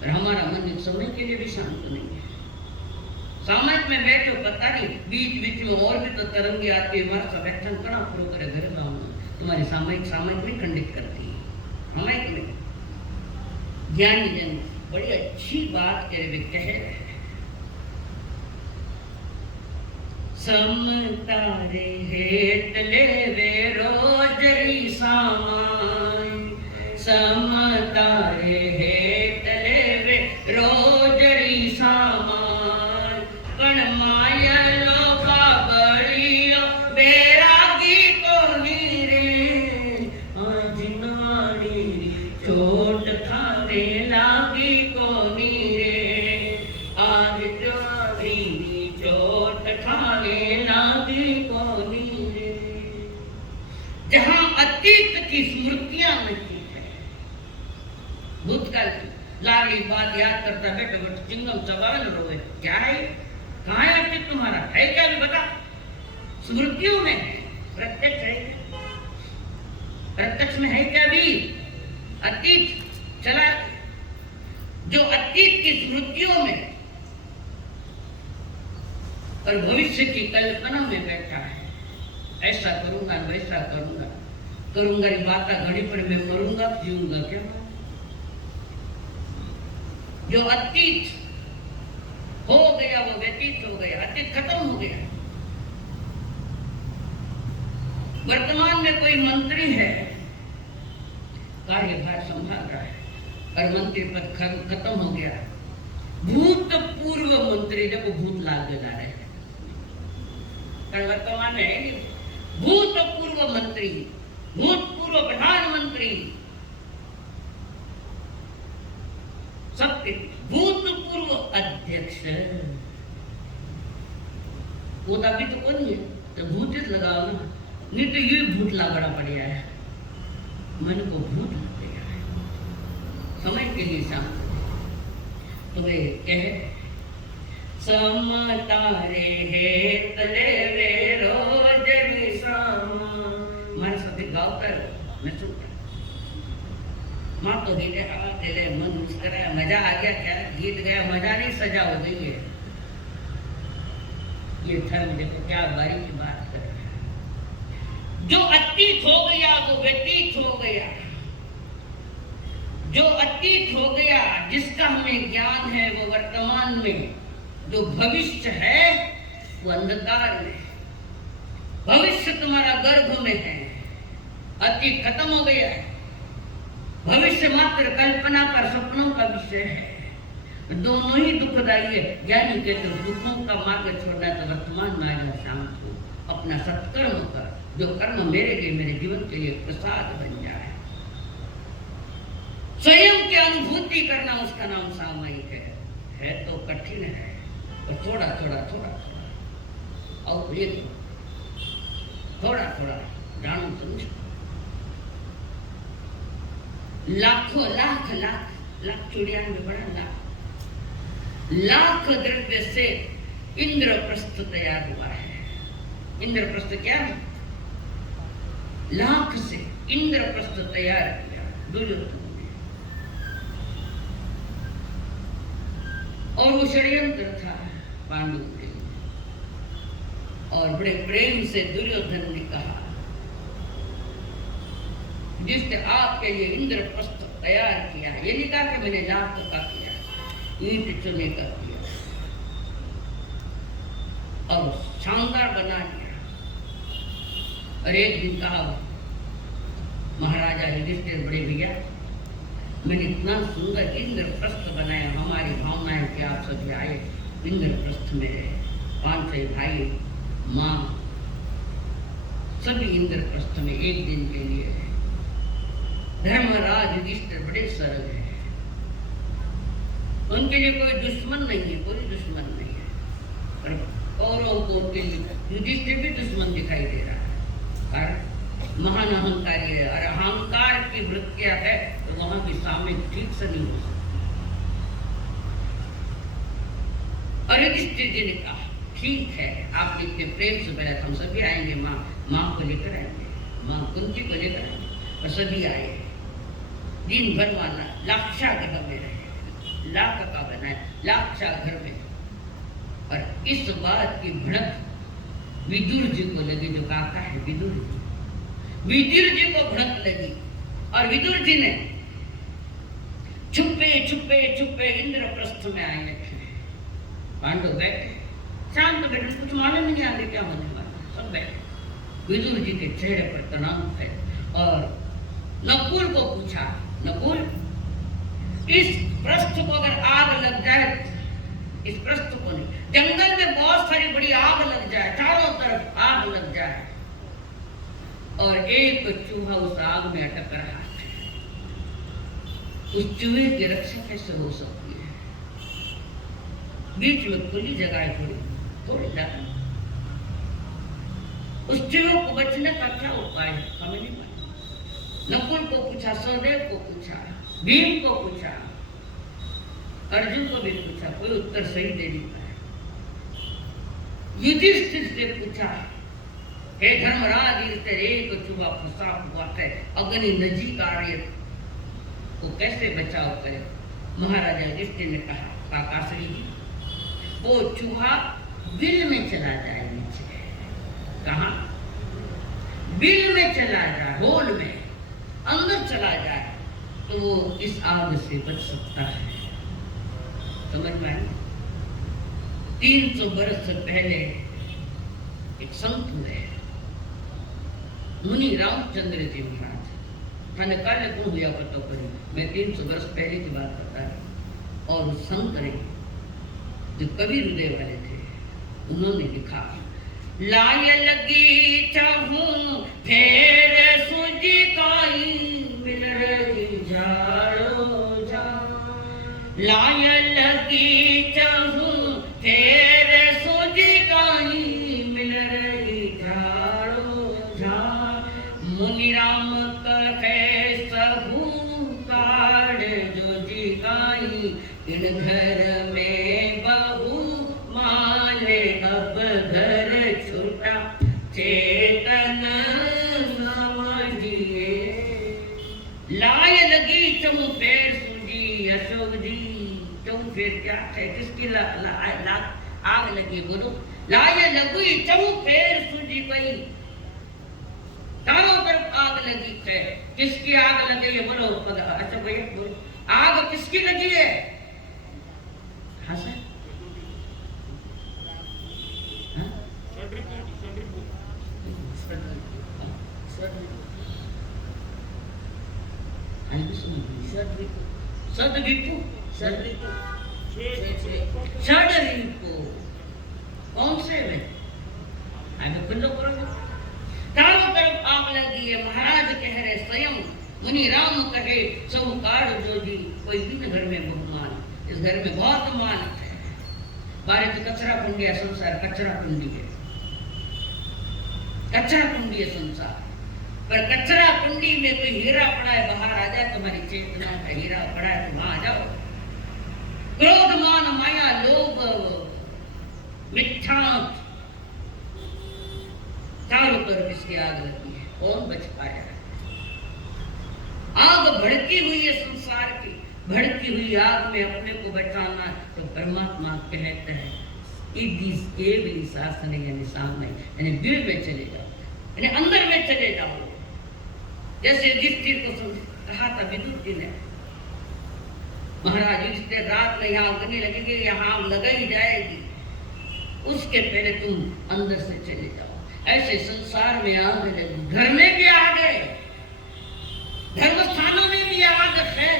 पर हमारा मन एक समय के लिए भी शांत नहीं है। सामयिक में बैठो पता नहीं, बीच बीच में और भी तो तरंगे आती है। हमारा सब व्याख्यान कड़ा करो करे घर जाऊंगा, तुम्हारी सामयिक में खंडित करती है। सामयिक में ज्ञानी जन बड़ी अच्छी बात कह रहे, कह रहे समतारे हेत लेवे रोजरी सामाय, समतारे हेत लेवे रोजरी सामाय, पण मायलो बाबड़ियो बैरागी को नीरे, आज नारी चोट खाने लागी को नीरे, आज नारी चोट खाने लागी को नीरे। जहां अतीत की स्मृतियां नहीं है, भूतकाल की लाली बात याद करता बैठो बैठो चिंगम चबावे रोवे, क्या है कहाँ है अतीत तुम्हारा, है क्या भी बता। स्मृतियों में है, प्रत्यक्ष है क्या? प्रत्यक्ष में है क्या भी? अतीत चला, जो अतीत की स्मृतियों में और भविष्य की कल्पना में बैठा है, ऐसा करूंगा वैसा करूंगा, करूंगा ये बात घड़ी पर मैं मरूंगा जीऊंगा क्या? जो अतीत हो गया वो व्यतीत हो गया, अतीत खत्म हो गया। वर्तमान में कोई मंत्री है, कार्यभार संभाल रहा है और मंत्री पद खत्म हो गया। भूतपूर्व मंत्री देखो भूत लाग जा रहे हैं, पर वर्तमान में है नहीं। भूतपूर्व मंत्री, भूतपूर्व प्रधानमंत्री, सबके भूतपूर्व अध्यक्ष, वो तो अभी तो कौन है, तो भूत लगाओ ना, नहीं तो ये भूत ला बड़ा बढ़िया है, मन को भूत लग गया है। समय के लिए शांत तो वे कह समतारे हेत लेवे रोजरी सामा। हमारे सभी गाँव कर मैं सुनता, माँ तो हिले हवा दिले मन मुस्कराया, मजा आ गया क्या? गीत गया मजा नहीं, सजा हो गई है। ये धर्म देखो क्या बारी की बात कर रहा है। जो अतीत हो गया वो व्यतीत हो गया, जो अतीत हो गया जिसका हमें ज्ञान है वो वर्तमान में, जो भविष्य है वो अंधकार में। भविष्य तुम्हारा गर्भ में है, अतीत खत्म हो गया है, भविष्य मात्र कल्पना का सपनों का विषय है। दोनों ही दुखदायी है। ज्ञानी के तो दुखों का मार्ग छोड़ना तो वर्तमान में आजा शांत हो, अपना सत्कर्म कर, जो कर्म मेरे लिए मेरे जीवन के लिए प्रसाद बन जाए। स्वयं की अनुभूति करना उसका नाम सामयिक है तो कठिन है, और थोड़ा थोड़ा थोड़ा थोड़ा और एक थोड़ा थोड़ा जानो समझो। लाखों लाख लाख लाख चुड़िया में बड़ा लाख द्रव्य से इंद्रप्रस्थ तैयार हुआ है। इंद्रप्रस्थ क्या है? लाख से इंद्रप्रस्थ तैयार किया दुर्योधन ने, और वो षड्यंत्र था पांडु के, और बड़े प्रेम से दुर्योधन ने कहा जिसने आपके लिए इंद्रप्रस्थ तैयार किया, ये नहीं कहा कि मैंने लाख का किया, ईंट चुने का किया और शानदार बना दिया। और एक दिन कहा महाराजा युधिष्ठिर बड़े भैया, मैंने इतना सुंदर इंद्रप्रस्थ बनाया, हमारी भावना है कि आप सभी आए इंद्रप्रस्थ में रहे, 5-6 भाई माँ सभी इंद्रप्रस्थ में एक दिन के लिए है। धर्मराज युधिष्ठिर बड़े सरल है, उनके लिए कोई दुश्मन नहीं है, कोई दुश्मन नहीं है। पर कौरवों को उनके युधिष्ठिर भी दुश्मन दिखाई दे रहा है, कारण महान अहंकारी है और अहंकार की वृत्तियां है, तो वहां की सामने ठीक से नहीं हो सकती। और युधिष्ठिर जी ने कहा ठीक है, आप इतने प्रेम से बोला हम सभी आएंगे, माँ को लेकर आएंगे, माँ कुंती को लेकर आएंगे। और सभी आए, दिन भर माना लाक्षा घर में रहे, लाख का बनाए लाक्षा घर में। और इस बात की भड़क विदुर जी को लगी, जो काका है विदुर जी को भड़क लगी। और विदुर जी ने छुपे छुपे छुपे इंद्रप्रस्थ में आए रखे। पांडव बैठे शांत बैठे, कुछ मालूम नहीं आगे क्या होने वाला, सब बैठे। विदुर जी के चेहरे पर तनाव है। और नकुल को पूछा, नकुल इस प्रस्थ को अगर आग लग जाए, इस प्रस्थ को नहीं, जंगल में बहुत सारी बड़ी आग लग जाए, चारों तरफ आग लग जाए और एक चूहा उस आग में अटक रहा है, उस चूहे की रक्षा कैसे हो सकती है? बीच में खुली जगह है, थोड़ी जगह, उस चूहे को बचने का क्या उपाय है? हमें नहीं मालूम। नकुल को पूछा, सहदेव को पूछा, भीम को पूछा, अर्जुन को भी पूछा, कोई उत्तर सही दे नहीं पाया। युधिष्ठिर से पूछा, हे धर्मराज, एक चूहा फंसा हुआ है, अग्नि नजीक आ रही है, वो कैसे बचाव करे? महाराजा युधिष्ठिर ने कहा, काकाश्री जी, वो चूहा बिल में चला जाए नीचे। कहाँ? बिल में चला जाए, होल में अंदर चला जाए तो वो इस आग से बच सकता है। समझ में आई? 300 वर्ष से पहले एक संत हुए, मुनि रामचंद्र जी महाराज, मैंने काले को हुआ पता पड़ी, मैं 300 वर्ष पहले की बात बता रहा। और उस संत ने, जो कवि हृदय वाले थे, उन्होंने लिखा, लाय लगी चाहूं फेर सूझी काई, मिल रही झाड़ो जा। लाय लगी चाहूं फेर सूझी काई, मिल रही झाड़ो जा। मुनि राम कहे सहू काढ़ जो जी काई, इन घर में बहू माने अब घर छूटा, चेतन समझिए। लाय लगी चहु पैर सूझी, अशोक जी चहु पैर क्या है? किसकी आग लगी? बोलो। लाय लगी चहु पैर सूझी कोई, चारों तरफ आग लगी है, किसकी आग लगी है? बोलो। अच्छा भैया बोलो, आग किसकी लगी है? हाँ सर, कौन से में? चारों तरफ आग लगी है। महाराज कह रहे, स्वयं मुनि राम कहे सब काढ़ जो जी कोई भी घर में बहुमान, इस घर में बहुत मान है। भारत कचरा कुंडी है संसार, कचरा कुंडी है, कचरा कुंडी है संसार। पर कचरा कुंडी में कोई हीरा पड़ा है, बाहर आ जाए, तुम्हारी चेतना का हीरा पड़ा है, तुम आ जाओ। क्रोध मान माया लोभ मिथ्या, चारों तरफ इसकी आग लगी है, कौन बच पाएगा? आग भड़की हुई है संसार की, भड़की हुई आग में अपने को बचाना। तो परमात्मा कहते हैं, केवली शासन यानी सामने, यानी दिल में चले जाओ, यानी अंदर में चले जाओ। जैसे युधिष्ठिर को कहा था विदुर जी ने, महाराज युधिष्ठिर रात में यहाँ अग्नि लगेगी, यहाँ लगा ही जाएगी, उसके पहले तुम अंदर से चले जाओ। ऐसे संसार में आग लगी, घर में भी आग है, धर्म स्थानों में भी आग है,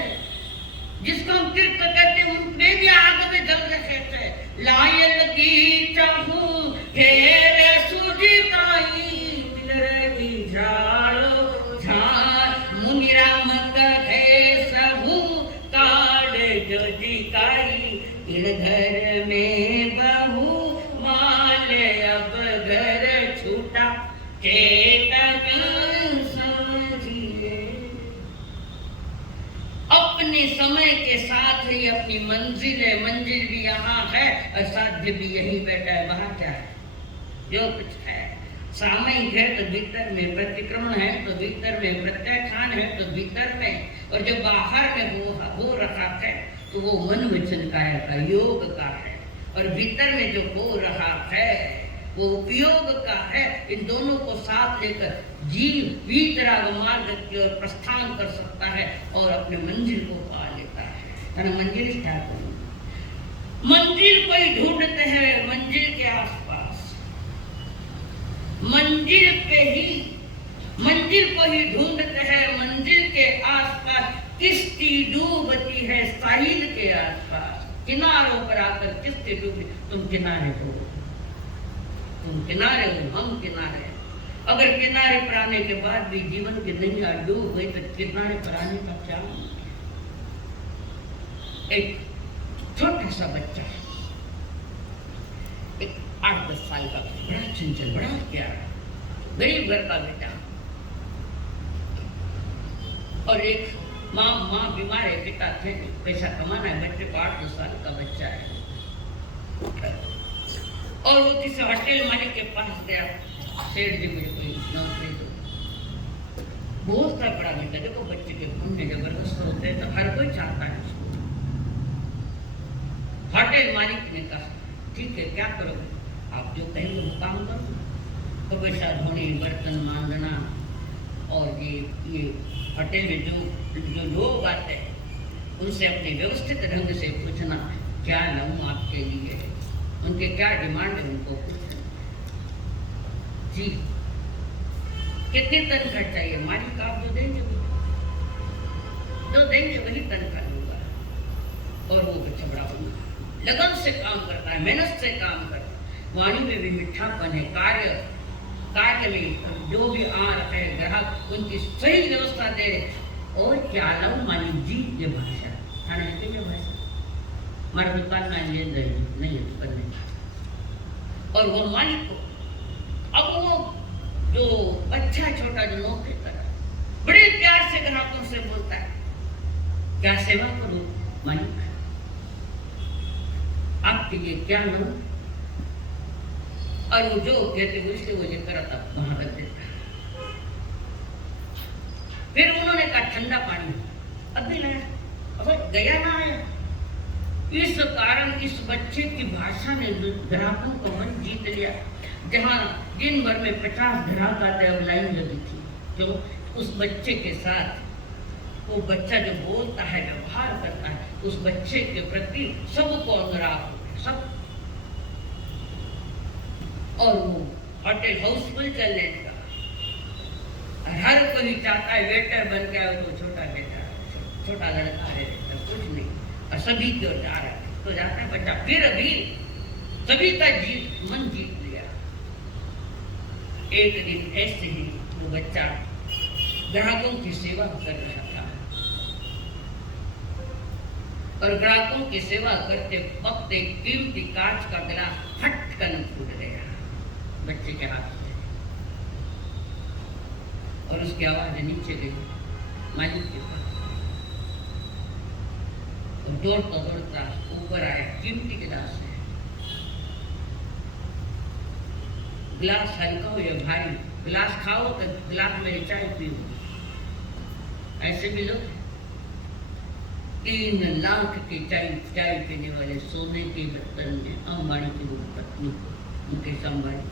जिसको हम तीर्थ कहते हैं उनमें भी आग में जल रहे थे। लाय लगी चाहूं फेर सूझी काई, मिल रही झाड़ो झाड़। मुनि राम कहे सहू काढ़ जो जी काई, इन घर में बहू माल अब घर छूटा, चेतन समझिए। अपने समय के साथ ही अपनी मंजिल है, मंजिल भी यहाँ है और साध्य भी यही बैठा है। वहां क्या है? जो कुछ है सामयिक है तो भीतर में, प्रतिक्रमण है तो भीतर में, प्रत्याख्यान है तो भीतर में, और जो बाहर में हो रहा है तो वो मन वचन काया का योग का है, और भीतर में जो हो रहा है वो उपयोग का है। इन दोनों को साथ लेकर जीव वीतराग मार्ग की ओर प्रस्थान कर सकता है और अपने मंजिल को पा लेता है। मंजिल स्टार्ट करें, मंजिल कोई ढूंढते हैं मंजिल के आसपास, मंजिल को ही ढूंढते हैं मंजिल के आसपास। किश्ती डूबती है साहिल के आसपास, किनारों पर आकर किश्ती डूबती। तुम किनारे हो, तुम किनारे हो, हम किनारे। अगर किनारे पर आने के बाद भी जीवन की नैया डूब गई तो किनारे पर आने का क्या? एक छोटा सा बच्चा, एक 8-10 साल का, बड़ा चंचल, बड़ा प्यारा, गरीब घर का बेटा, और एक माँ बीमार है, पिता थे, पैसा कमाना है, बच्चे को 8-10 साल का बच्चा है, और वो किसी होटल मालिक के पास गया, सेठ जी मुझे कोई नौकरी दो। बोलता बड़ा बेटा, देखो बच्चे के खून में जबरदस्त होते हैं तो हर कोई चाहता है उसको। होटल मालिक ने कहा ठीक है, क्या करोगे? आप जो कहेंगे वो काम करो। तो पैसा धोने, बर्तन मांजना, और ये होटल में जो लोग आते हैं उनसे अपने व्यवस्थित ढंग से पूछना क्या लाऊं आपके लिए, उनके क्या डिमांड है उनको पूछना। जी कितने तनख्वाह चाहिए? मालिक आप जो देंगे वही तनख्वाह लूंगा। और वो बच्चा बड़ा लगन से काम करता है, मेहनत से काम करता है, वाणी में भी मीठापन है, कार्य में जो भी आ रहे हैं ग्राहक उनकी सही व्यवस्था दे रहे। और क्या लाऊं मालिक जी? ये भाषा खाना है, ये भाषा हमारा दुकान में ले नहीं करने। और वो मालिक को अब वो जो बच्चा छोटा जो नौकरी कर रहा है बड़े प्यार से ग्राहकों से बोलता है क्या सेवा करूं मालिक, आपके लिए क्या लाऊं? और वो जो कहते वो इसलिए वो लेकर आता वहां रख देता। फिर उन्होंने कहा ठंडा पानी, अब भी लाया, अब गया ना आया। इस कारण इस बच्चे की भाषा ने ग्राहकों का मन जीत लिया। जहां दिन भर में 50 ग्राहक आते अब लाइन लगी थी, जो उस बच्चे के साथ वो बच्चा जो बोलता है, व्यवहार करता है, उस बच्चे के प्रति सबको अनुराग, सब। और वो होटल हाउसफुल चलने का, हर कोई चाहता है वेटर बन गया तो छोटा बेटा, छोटा लड़का है, तो कुछ नहीं, और सभी क्यों जा रहा है तो जाता है बच्चा। फिर अभी सभी का मन जीत लिया। एक दिन ऐसे ही वो बच्चा ग्राहकों की सेवा कर रहा था, और ग्राहकों की सेवा करते वक्त एक कीमती कांच का गिलास फटकन फूट गया बच्चे के हाथ से, और उसकी आवाज नीचे गई मालिक के पास, और दौड़ता दौड़ता ऊपर आया। कीमती गिलास है, गिलास हल्का हो या भारी, गिलास खाओ तो गिलास में चाय पियो। ऐसे भी लोग 3 लाख के चाय पीने वाले सोने के बर्तन में अंबानी की वो पत्नी मुकेश अंबानी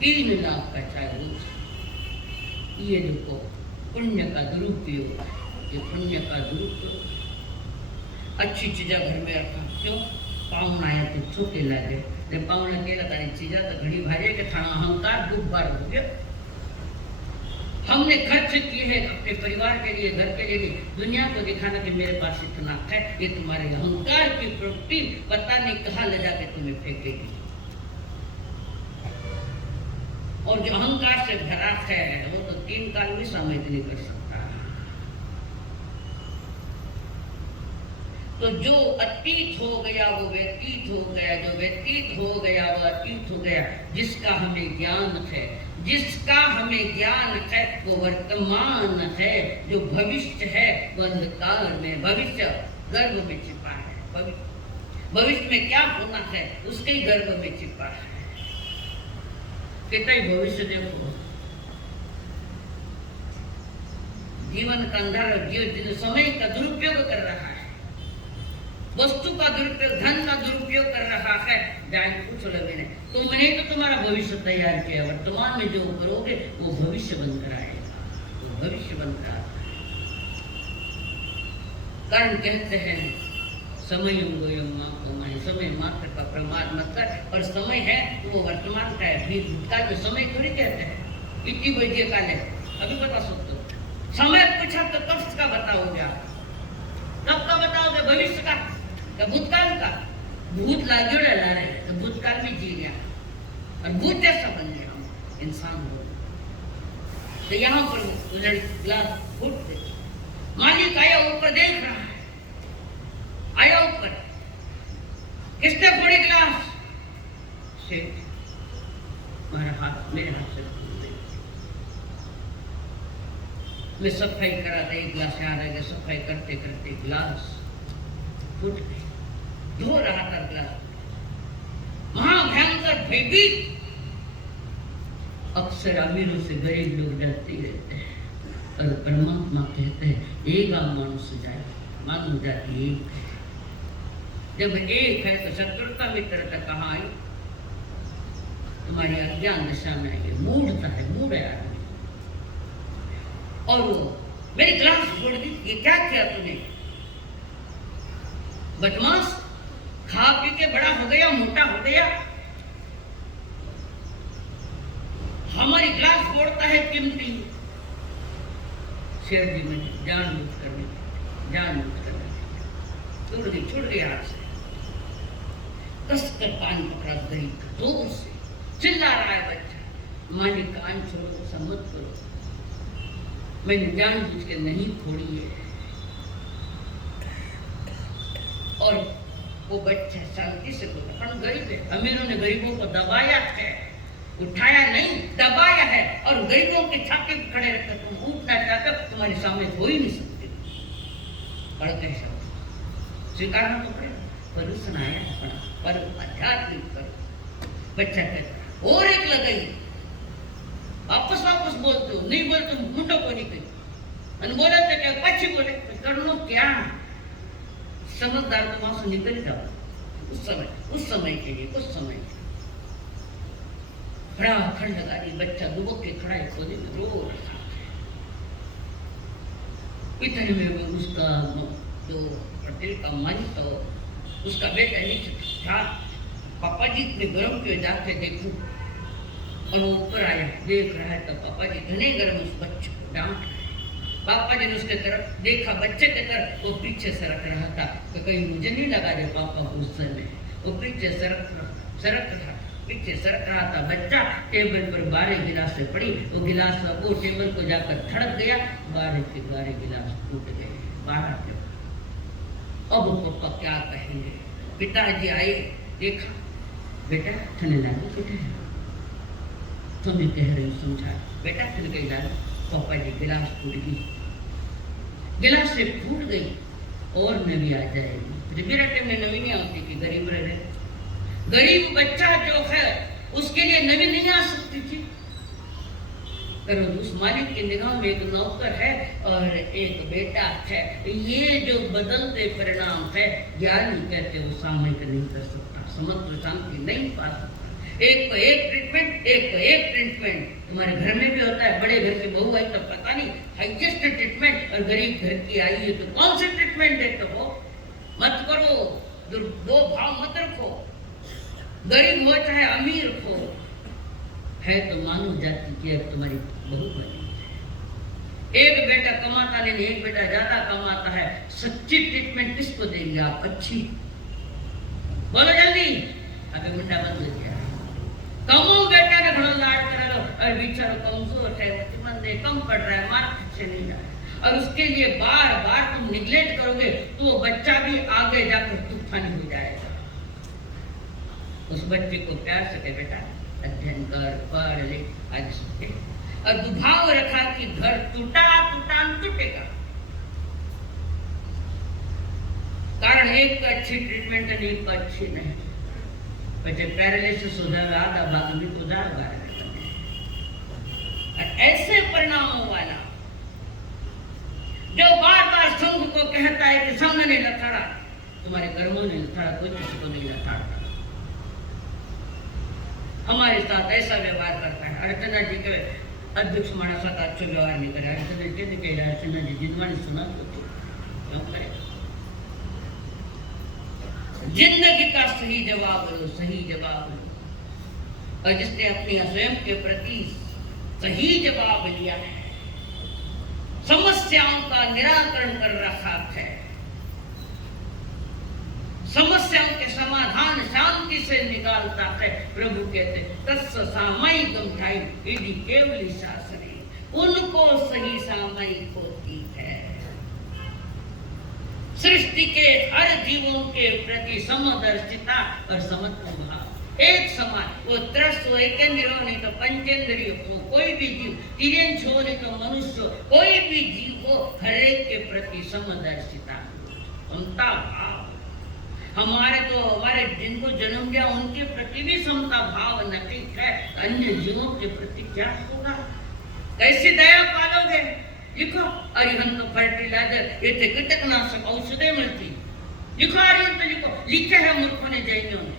3 लाख का चाय रोज। ये देखो पुण्य का दुरुपयोग, ये पुण्य का दुरुपयोग। अच्छी चीजा घर में रखा, क्यों? पाहुन आया तो छोटे लगे, जब पाहुन अकेला तारी चीजा तो घड़ी भारी के थाना अहंकार दुबार हो गया। हमने खर्च किए हैं अपने परिवार के लिए, घर के लिए, दुनिया को दिखाना कि मेरे पास इतना है। ये तुम्हारे अहंकार की प्रवृत्ति पता नहीं कहाँ ले जाके तुम्हें फेंकेगी। और जो अहंकार से भरा है वो तो 3 काल भी सामयिक नहीं कर सकता। तो जो अतीत हो गया वो व्यतीत हो गया, जो व्यतीत हो गया वो अतीत हो गया। जिसका हमें ज्ञान है, जिसका हमें ज्ञान है वो वर्तमान है, जो भविष्य है वो अंधकार में, भविष्य गर्भ में छिपा है। भविष्य में क्या होना है उसके गर्भ में छिपा है। कितना ही भविष्य देखो, जीवन का अंधारा, जीवन समय का दुरुपयोग कर रहा है, वस्तु का दुरुपयोग, धन का दुरुपयोग कर रहा है, जाए कुछ लगे नहीं। तुमने तो तुम्हारा भविष्य तैयार किया, वर्तमान में जो करोगे वो भविष्य बनकर आएगा, वो भविष्य बनकर आता है। कारण कहते हैं समय समय मात्र का प्रमाद मत कर, और समय है वो वर्तमान का है, भूतकाल में समय थोड़ी कहते हैं। इतनी बड़ी काल है, अभी बता सकते हो। समय पूछा तो कब का बताओगे आप, कब का बताओगे, भविष्य का या भूतकाल का? भूत लागे ला रहे तो भूतकाल में जी गया और भूत जैसा बन गया हम इंसान हो। तो यहाँ पर ग्लास फूट गई, मालिक आया ऊपर देख रहा है, आया ऊपर, किसने फोड़ी ग्लास? सेठ, मेरे हाथ से मैं सफाई करा था, एक गिलास यहाँ रह गया, सफाई करते करते गिलास फूट गई, धो रहा था गिलास, महाभयंकर भयभीत। अक्सर अमीरों से गरीब लोग डरते रहते हैं, और परमात्मा कहते हैं एक मनुष्य जाए, मानो जाति एक है। जब एक है तो शत्रुता मित्रता कहाँ आई? तुम्हारी अज्ञान दशा में आई, मूढ़ता है, मूढ़ है आदमी। और वो मेरी क्लास छोड़ दी, ये क्या किया तूने? बदमाश, खा पी के बड़ा हो गया, मोटा हो गया, हमारी क्लास फोड़ता है कीमती। शेर जी में जान बूझ करने छुड़ गई हाथ से, कसकर कान पकड़ा गरीब, जोर से चिल्ला रहा है बच्चा, मालिक कान छोड़ो, सम्मत करो, मैंने जानबूझ के नहीं फोड़ी है। और वो बच्चा शांति से बोला, हम गरीब है, अमीरों ने गरीबों को दबाया है, उठाया नहीं, दबाया है, और गरीबों के छाते पे खड़े रहकर तुम उठना चाहते हो, तुम्हारे सामने हो ही नहीं सकते। पढ़ते शब्द स्वीकारना तो पड़ेगा, पर सुनाया पड़ा, पर आध्यात्मिक करो। बच्चा कहता और एक लगाई, वापस बोलते हो, नहीं बोलते मुंडो को नहीं कही, बोला तो क्या पक्षी बोले कर लो क्या? समझदार तो वहां से निकल जाओ उस समय के लिए, उस समय खड़ा खड़ लगा रही, बच्चा दुबक के खड़ा है कोने में रो रहा है। इतने में उसका जो पटेल का मन, तो उसका बेटा नीचे था, पापा जी इतने गर्म क्यों जाके देखो, और वो ऊपर आया, देख रहा है तो पापा जी घने गर्म उस बच्चे को डांट रहे। पापा जी ने उसके तरफ देखा, बच्चे के तरफ, वो पीछे सरक रहा था, तो कहीं मुझे नहीं लगा दे पापा को उस समय, वो पीछे सरक रहा था। बच्चा टेबल पर 12 गिलासें पड़ी, वो गिलास वो टेबल को जाकर धड़क गया, 12 के 12 गिलास टूट गए, 12 के। अब पापा क्या कहेंगे? पिताजी आए, देखा, बेटा ठंडे लागू, बेटा तुम्हें कह रही समझा, बेटा फिर गई लाल, पापा जी गिलास फूट गई, गिलास से फूट गई, और नवी आ जाएगी। मेरा टाइम में नवी नहीं आती कि गरीब रहे, गरीब बच्चा जो है उसके लिए नवी नहीं आ सकती थी। पर उस मालिक की निगाह में एक नौकर है और एक बेटा है, ये जो बदलते परिणाम है, ज्ञानी कहते वो सामयिक नहीं कर सकता, समग्र शांति नहीं पा सकता। एक को एक ट्रीटमेंट, एक को एक ट्रीटमेंट। तुम्हारे घर में भी होता है, बड़े घर की बहू आई तो पता नहीं हाईएस्ट ट्रीटमेंट, और गरीब घर की आई है तो कौन सी ट्रीटमेंट देते हो? मत करो, दो भाव मत रखो, गरीब हो चाहे अमीर हो, है तो मानव जाति की अब तुम्हारी बहू बनी। एक बेटा कमाता नहीं, एक बेटा ज्यादा कमाता है, सच्ची ट्रीटमेंट किसको देंगे आप? अच्छी बोलो जल्दी, अभी मुंडा बंद हो गया। कमो बेटा ने घणो लाड करा लो, और बेचारा कमजोर है, मंद है, कम पड़ रहा है, मार्केट से नहीं जा रहा है, और उसके लिए बार बार तुम निगलेक्ट करोगे तो वो बच्चा भी आगे जाकर तूफानी हो जाएगा। उस बच्चे को प्यार से कहे, बेटा अध्ययन कर, पढ़ लिख, आज सीखे, और दुभाव रखा कि घर टूटा टूटेगा। कारण एक का अच्छी ट्रीटमेंट है, एक का अच्छी नहीं। પછી પેરાલિસિસ સુધારે આધા ભાગ બી સુધારવા ऐसे परिणामों वाला जो बार बार संघ को कहता है कि संघ ने लथाड़ा, तुम्हारे कर्मों ने लथाड़ा, कोई किसी को नहीं लथाड़ता। हमारे साथ ऐसा व्यवहार करता है। अर्चना जी के अध्यक्ष माना साथ अच्छा व्यवहार नहीं करे। अर्चना जी कहते कह रहा अर्चना जी जिनवानी सुना तो क्यों करे। जिंदगी का सही जवाब लो, सही जवाब लो। और जिसने अपनी स्वयं के प्रति सही जवाब लिया है, समस्याओं का निराकरण कर रखा है, समस्याओं के समाधान शांति से निकालता है, प्रभु कहते तस्य सामयिकम ठाई यदि केवली शासने, उनको सही सामयिक होती है। सृष्टि के हर जीवों के प्रति समदर्शिता और समत्व भाव एक समान, वो त्रस्त हो, एकेंद्रिय हो नहीं तो पंचेंद्रिय हो, कोई भी जीव, तिर्यंश हो नहीं तो मनुष्य हो, कोई भी जीव हो, हर एक के प्रति समदर्शिता, समता भाव। हमारे जिनको जन्म दिया उनके प्रति भी समता भाव नैतिक है, अन्य जीवों के प्रति क्या होगा? कैसे दया पालोगे? लिखो अरिहंत फर्टिलाइजर, ये कीटनाशक औषधि मिलती, लिखो अरिहंत, लिखो, लिखे है मूर्खों ने, जैनियों ने।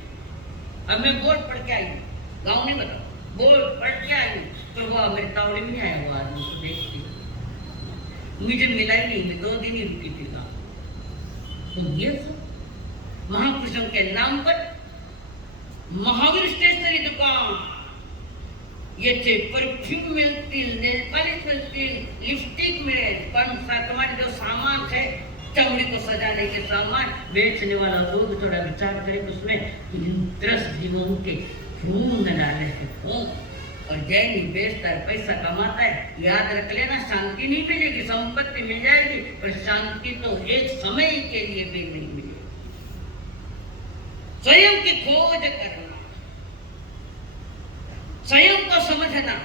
अब मैं बोर्ड पढ़ के आई हूँ, गाँव नहीं बताओ, बोर्ड पढ़ के आई हूँ, तो वो मेरे तावड़ी में नहीं आया, वो आदमी को देखती, मुझे मिला ही नहीं, मैं 2 दिन ही रुकी थी गाँव। तो ये सब महापुरुषों के नाम पर महावीर स्टेशनरी दुकान, ये थे परफ्यूम मिलती, नेल पॉलिश मिलती, लिपस्टिक मिले, तुम्हारे जो सामान है, चमड़ी को सजाने के सामान, बेचने वाला लोग थोड़ा विचार करें उसमें 10 जीवों के खून न डाले हैं खून। और जैनी बेचता है, पैसा कमाता है, याद रख लेना, शांति नहीं मिलेगी, संपत्ति मिल जाएगी, पर शांति तो एक समय के लिए भी नहीं मिलेगी। स्वयं की खोज करना, स्वयं को समझना,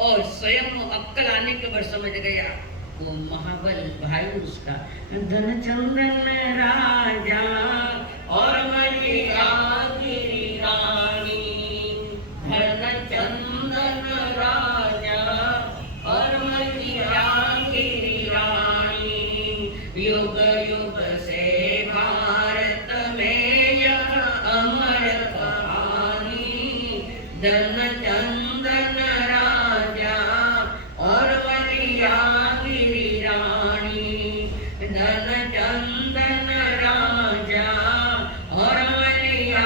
और स्वयं अक्कल आने के बाद समझ गया वो महाबल भाई उसका धन चंदन राजा और मलिया गिरी रानी, धन चंदन राजा और मलिया गिरी रानी, युग युग से भारत में यह अमर कहानी, धन चंदन राजा और मलिया गिरी रानी, धन चंदन राजा और मलिया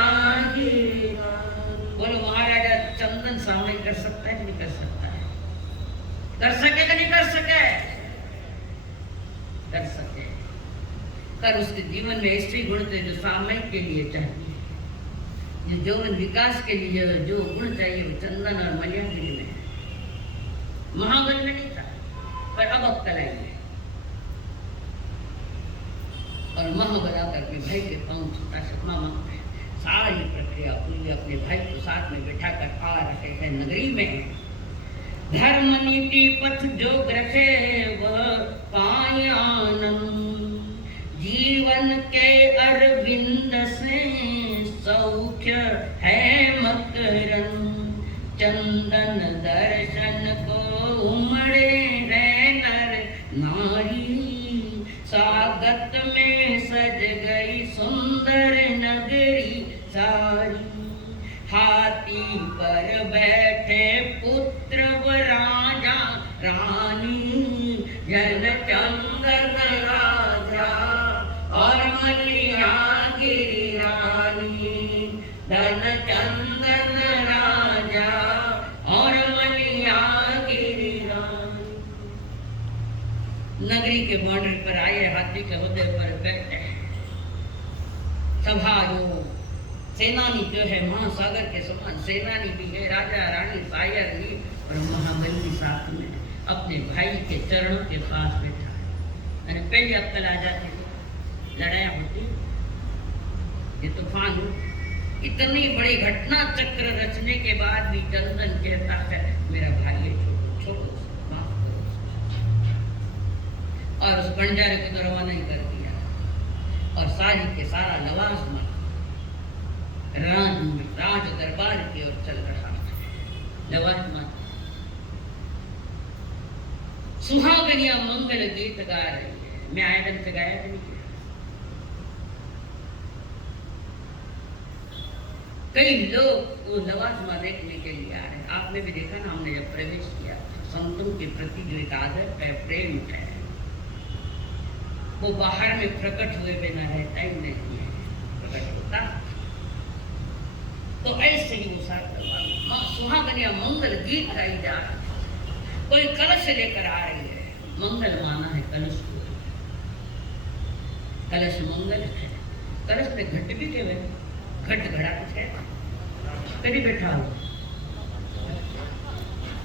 गिरी रानी। बोलो महाराजा चंदन सामने कर सकता है कि नहीं कर सकता है? कर सके कि नहीं कर सके? कर सके। कर उसके जीवन में ऐसे गुण थे जो सामयिक के लिए चाहिए, जो यौवन विकास के लिए जो गुण चाहिए वो चंदन और मलियागिरी में है, महाबल में नहीं था। पर अब अक्कल आई है और महाबल आकर के भाई के पांव छूता क्षमा मांगते हैं। सारी प्रक्रिया पूरी अपने भाई को साथ में बैठा कर आ रहे हैं नगरी में। धर्म नीति पथ जो रखे वह पाए आनंद, जीवन के अरविंद से सौख्य है मकरंद, चंदन दर्शन को उमड़े है नर नारी, स्वागत में सज गई सुंदर नगरी सारी, हाथी पर बैठे पुत्र व राजा रानी, जन चंदन राजा और मलिया गिरी रानी, धन चंदन राजा और मलिया गिरी रानी। नगरी के बॉर्डर पर आए, हाथी के होदे पर बैठे, सभा जो सेनानी जो है महासागर के समान सेनानी भी है, राजा रानी शायर भी और महाबल भी साथ में अपने भाई के चरणों के पास बैठा है। अरे पहले अक्कल आ जाती, लड़ाइयाँ होती, ये तूफान, इतनी बड़ी घटना चक्र रचने के बाद भी चंदन कहता है मेरा भाई है, छोड़ो माफ करो, और उस बंजारे को तो रवाना ही कर दिया और सारी के सारा लवाजमा राज दरबार की ओर चल रहा है। लवाजमा सुहागनिया मंगल गीत गा रही है। मैं आए ढंग से गाया कि नहीं किया? कई लोग वो लवाजमा देखने के लिए आ रहे हैं। आपने भी देखा ना, हमने जब प्रवेश किया संतों के प्रति जो एक आदर है, प्रेम है, वो बाहर में प्रकट हुए बिना रहता ही नहीं है, प्रकट होता। तो ऐसे ही वो सारा सुहागनिया मंगल गीत गाई जा रही है। कोई कलश लेकर आ रही है, मंगल माना है कलश को, कलश मंगल है। कलश में घट भी के घट घड़ा कुछ है, कभी बैठा हो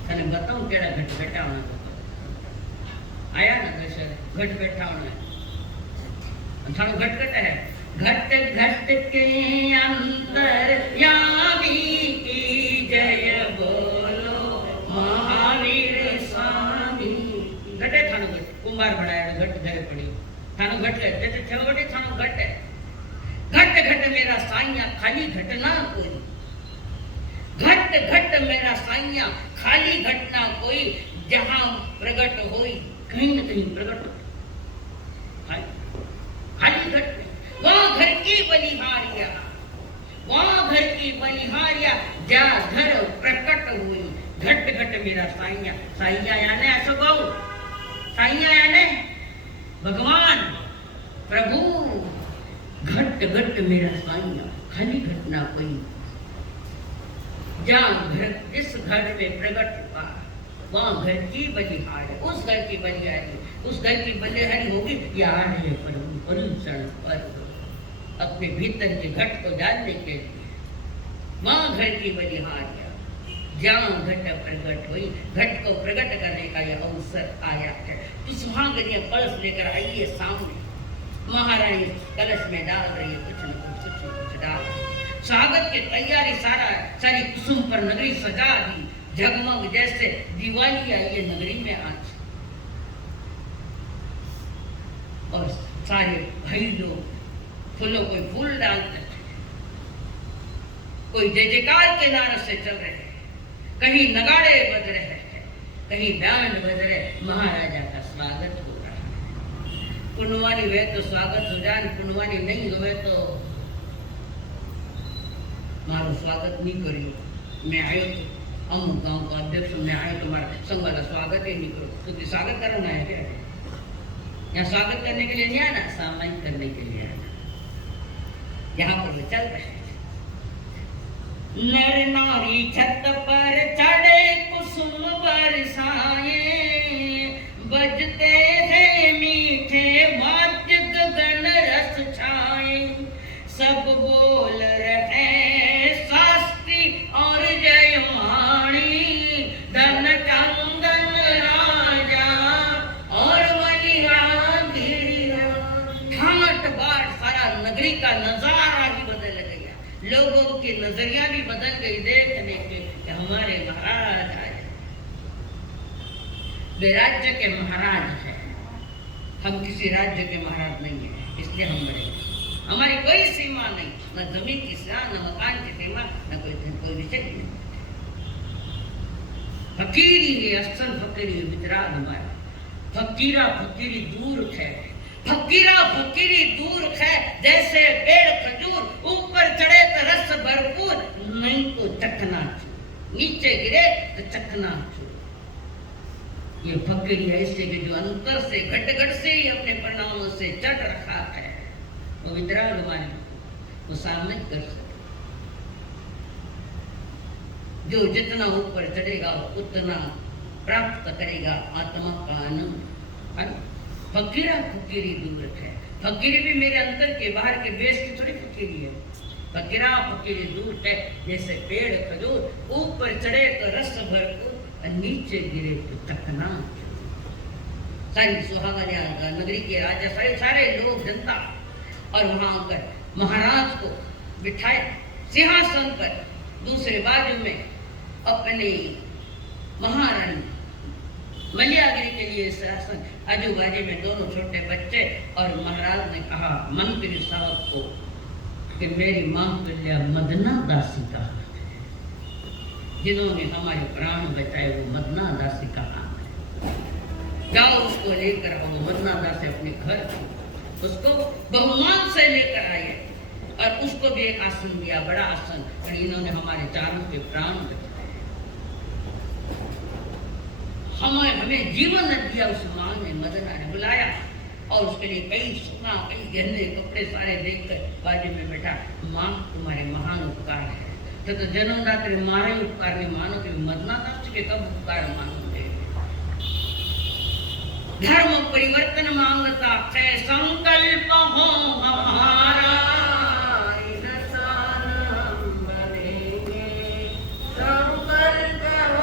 तने बताऊं केड़ा घट बैठा होना आया ना दर्शन घट बैठा होना थानो घट घट है। घट घट के अंतर यामी की जय बोलो महावीर स्वामी। घटे थानो घट कुमार बनाया घट घरे पड़ी थानो घट है जैसे छवटे थानो घट है। घट घट मेरा साईया खाली घटना कोई, घट घट मेरा साईया खाली घटना कोई, जहां प्रगट होई कहीं न कहीं प्रगट खाली घट वहां घर की बलिहारिया, वहां घर की बलिहारिया जा घर प्रकट हुई। घट घट मेरा साईया, साईया यानी ऐसा बहु साईया यानी भगवान प्रभु। घट घट मेरा साईया खाली घटना कोई, जहां घर जिस घर में प्रकट हुआ वहां घर की बलिहारी, उस घर की बलिहारी, उस घर की बलिहारी होगी यार है परीक्षण पर अपने भीतर के घट को जानने के लिए। वहां घर की बलिहारिया जहां घट प्रकट हुई, घट को प्रकट करने का यह अवसर आया है। तो सुहागनिया कलश लेकर आई है सामने, महारानी कलश में डाल रही है कुछ न कुछ डाल। स्वागत की तैयारी सारी कुसुम पर नगरी सजा दी, जगमग जैसे दिवाली आई है नगरी में आज। और सारे भाई लोग फूलों को फूल डालते थे, कोई जय जयकार के नारे से चल रहे हैं, कहीं नगाड़े बज रहे हैं, कहीं बैंड बज रहे। महाराजा का स्वागत हो रहा है। पुनवानी हुए तो स्वागत हो जाए, पुनवानी नहीं हुए तो मारो स्वागत नहीं करियो। मैं आयो तो अमुक गांव का अध्यक्ष मैं आयो तो मारा संघ वाला स्वागत ही नहीं करो, तो स्वागत करना है क्या? यहाँ स्वागत करने के लिए नहीं आना, सामायिक करने के लिए आना। यहाँ पर वो चल रहे हैं। नर नारी छत पर चढ़े कुसुम बरसाए, बजते हैं मीठे वाद्य गगन रस छाए। सब बोल रहे शास्त्री और जयमाणी, धन चंदन राजा और बलिया गिरिराज। ठाट बाट सारा नगरी का नजारा ही बदल गया, लोगों की नजरिया भी बदल गई देखने के कि हमारे महाराज आए। वे राज्य के महाराज हैं, हम किसी राज्य के महाराज नहीं है, इसलिए हम बड़े। हमारी कोई सीमा नहीं, न जमीन की सीमा, न मकान की सीमा, न कोई विषय नहीं। फकीरी है, असल फकीरी वितराग हमारा। फकीरा फकीरी दूर है, फकीरा फकीरी दूर है। जैसे पेड़ खजूर ऊपर चढ़े तो रस भरपूर, नहीं तो चकनाचूर, नीचे गिरे तो चकनाचूर। ये फकीरी ऐसे के जो अंतर से घट घट से ही अपने परिणामों से चढ़ रखा है, वो वितराग वाले वो सामने कर सकते। जो जितना ऊपर चढ़ेगा उतना प्राप्त करेगा आत्मा का आनंद। फकीरा फकीरी दूर है, फकीरी भी मेरे अंदर के बाहर के बेस की थोड़ी फकीरी है। फकीरा फकीरी दूर है, जैसे पेड़ खजूर ऊपर चढ़े तो रस भरपूर और नीचे गिरे तो चकना। सारी सुहागनिया नगरी के राजा सारे लोग जनता और वहां आकर महाराज को बिठाए सिंहासन पर, दूसरे बाजू में अपने महारानी मलियागिरी के लिए शासन, आजू बाजू में दोनों छोटे बच्चे। और महाराज ने कहा मंत्री साहब को कि मेरी मां तुल्य मदना दासी का, जिन्होंने हमारे प्राण बचाए वो मदना दासी का नाम है। जाओ उसको लेकर आओ मदनादा से अपने घर, उसको बहुमान से लेकर आए और उसको भी एक आसन दिया, बड़ा आसन, और इन्होंने हमारे चारों के प्राण बचाए, हमें जीवन दिया। उस मां ने मदना ने बुलाया और उसके लिए कई सोना कई गहने कपड़े सारे देखकर बाजे में बैठा, मां तुम्हारे महान उपकार है, तो जन्मदात्री मारे उपकार ने मानो कि मदनादास के कब उपकार मानोगे। धर्म परिवर्तन मांगता है संकल्प हो हमारा,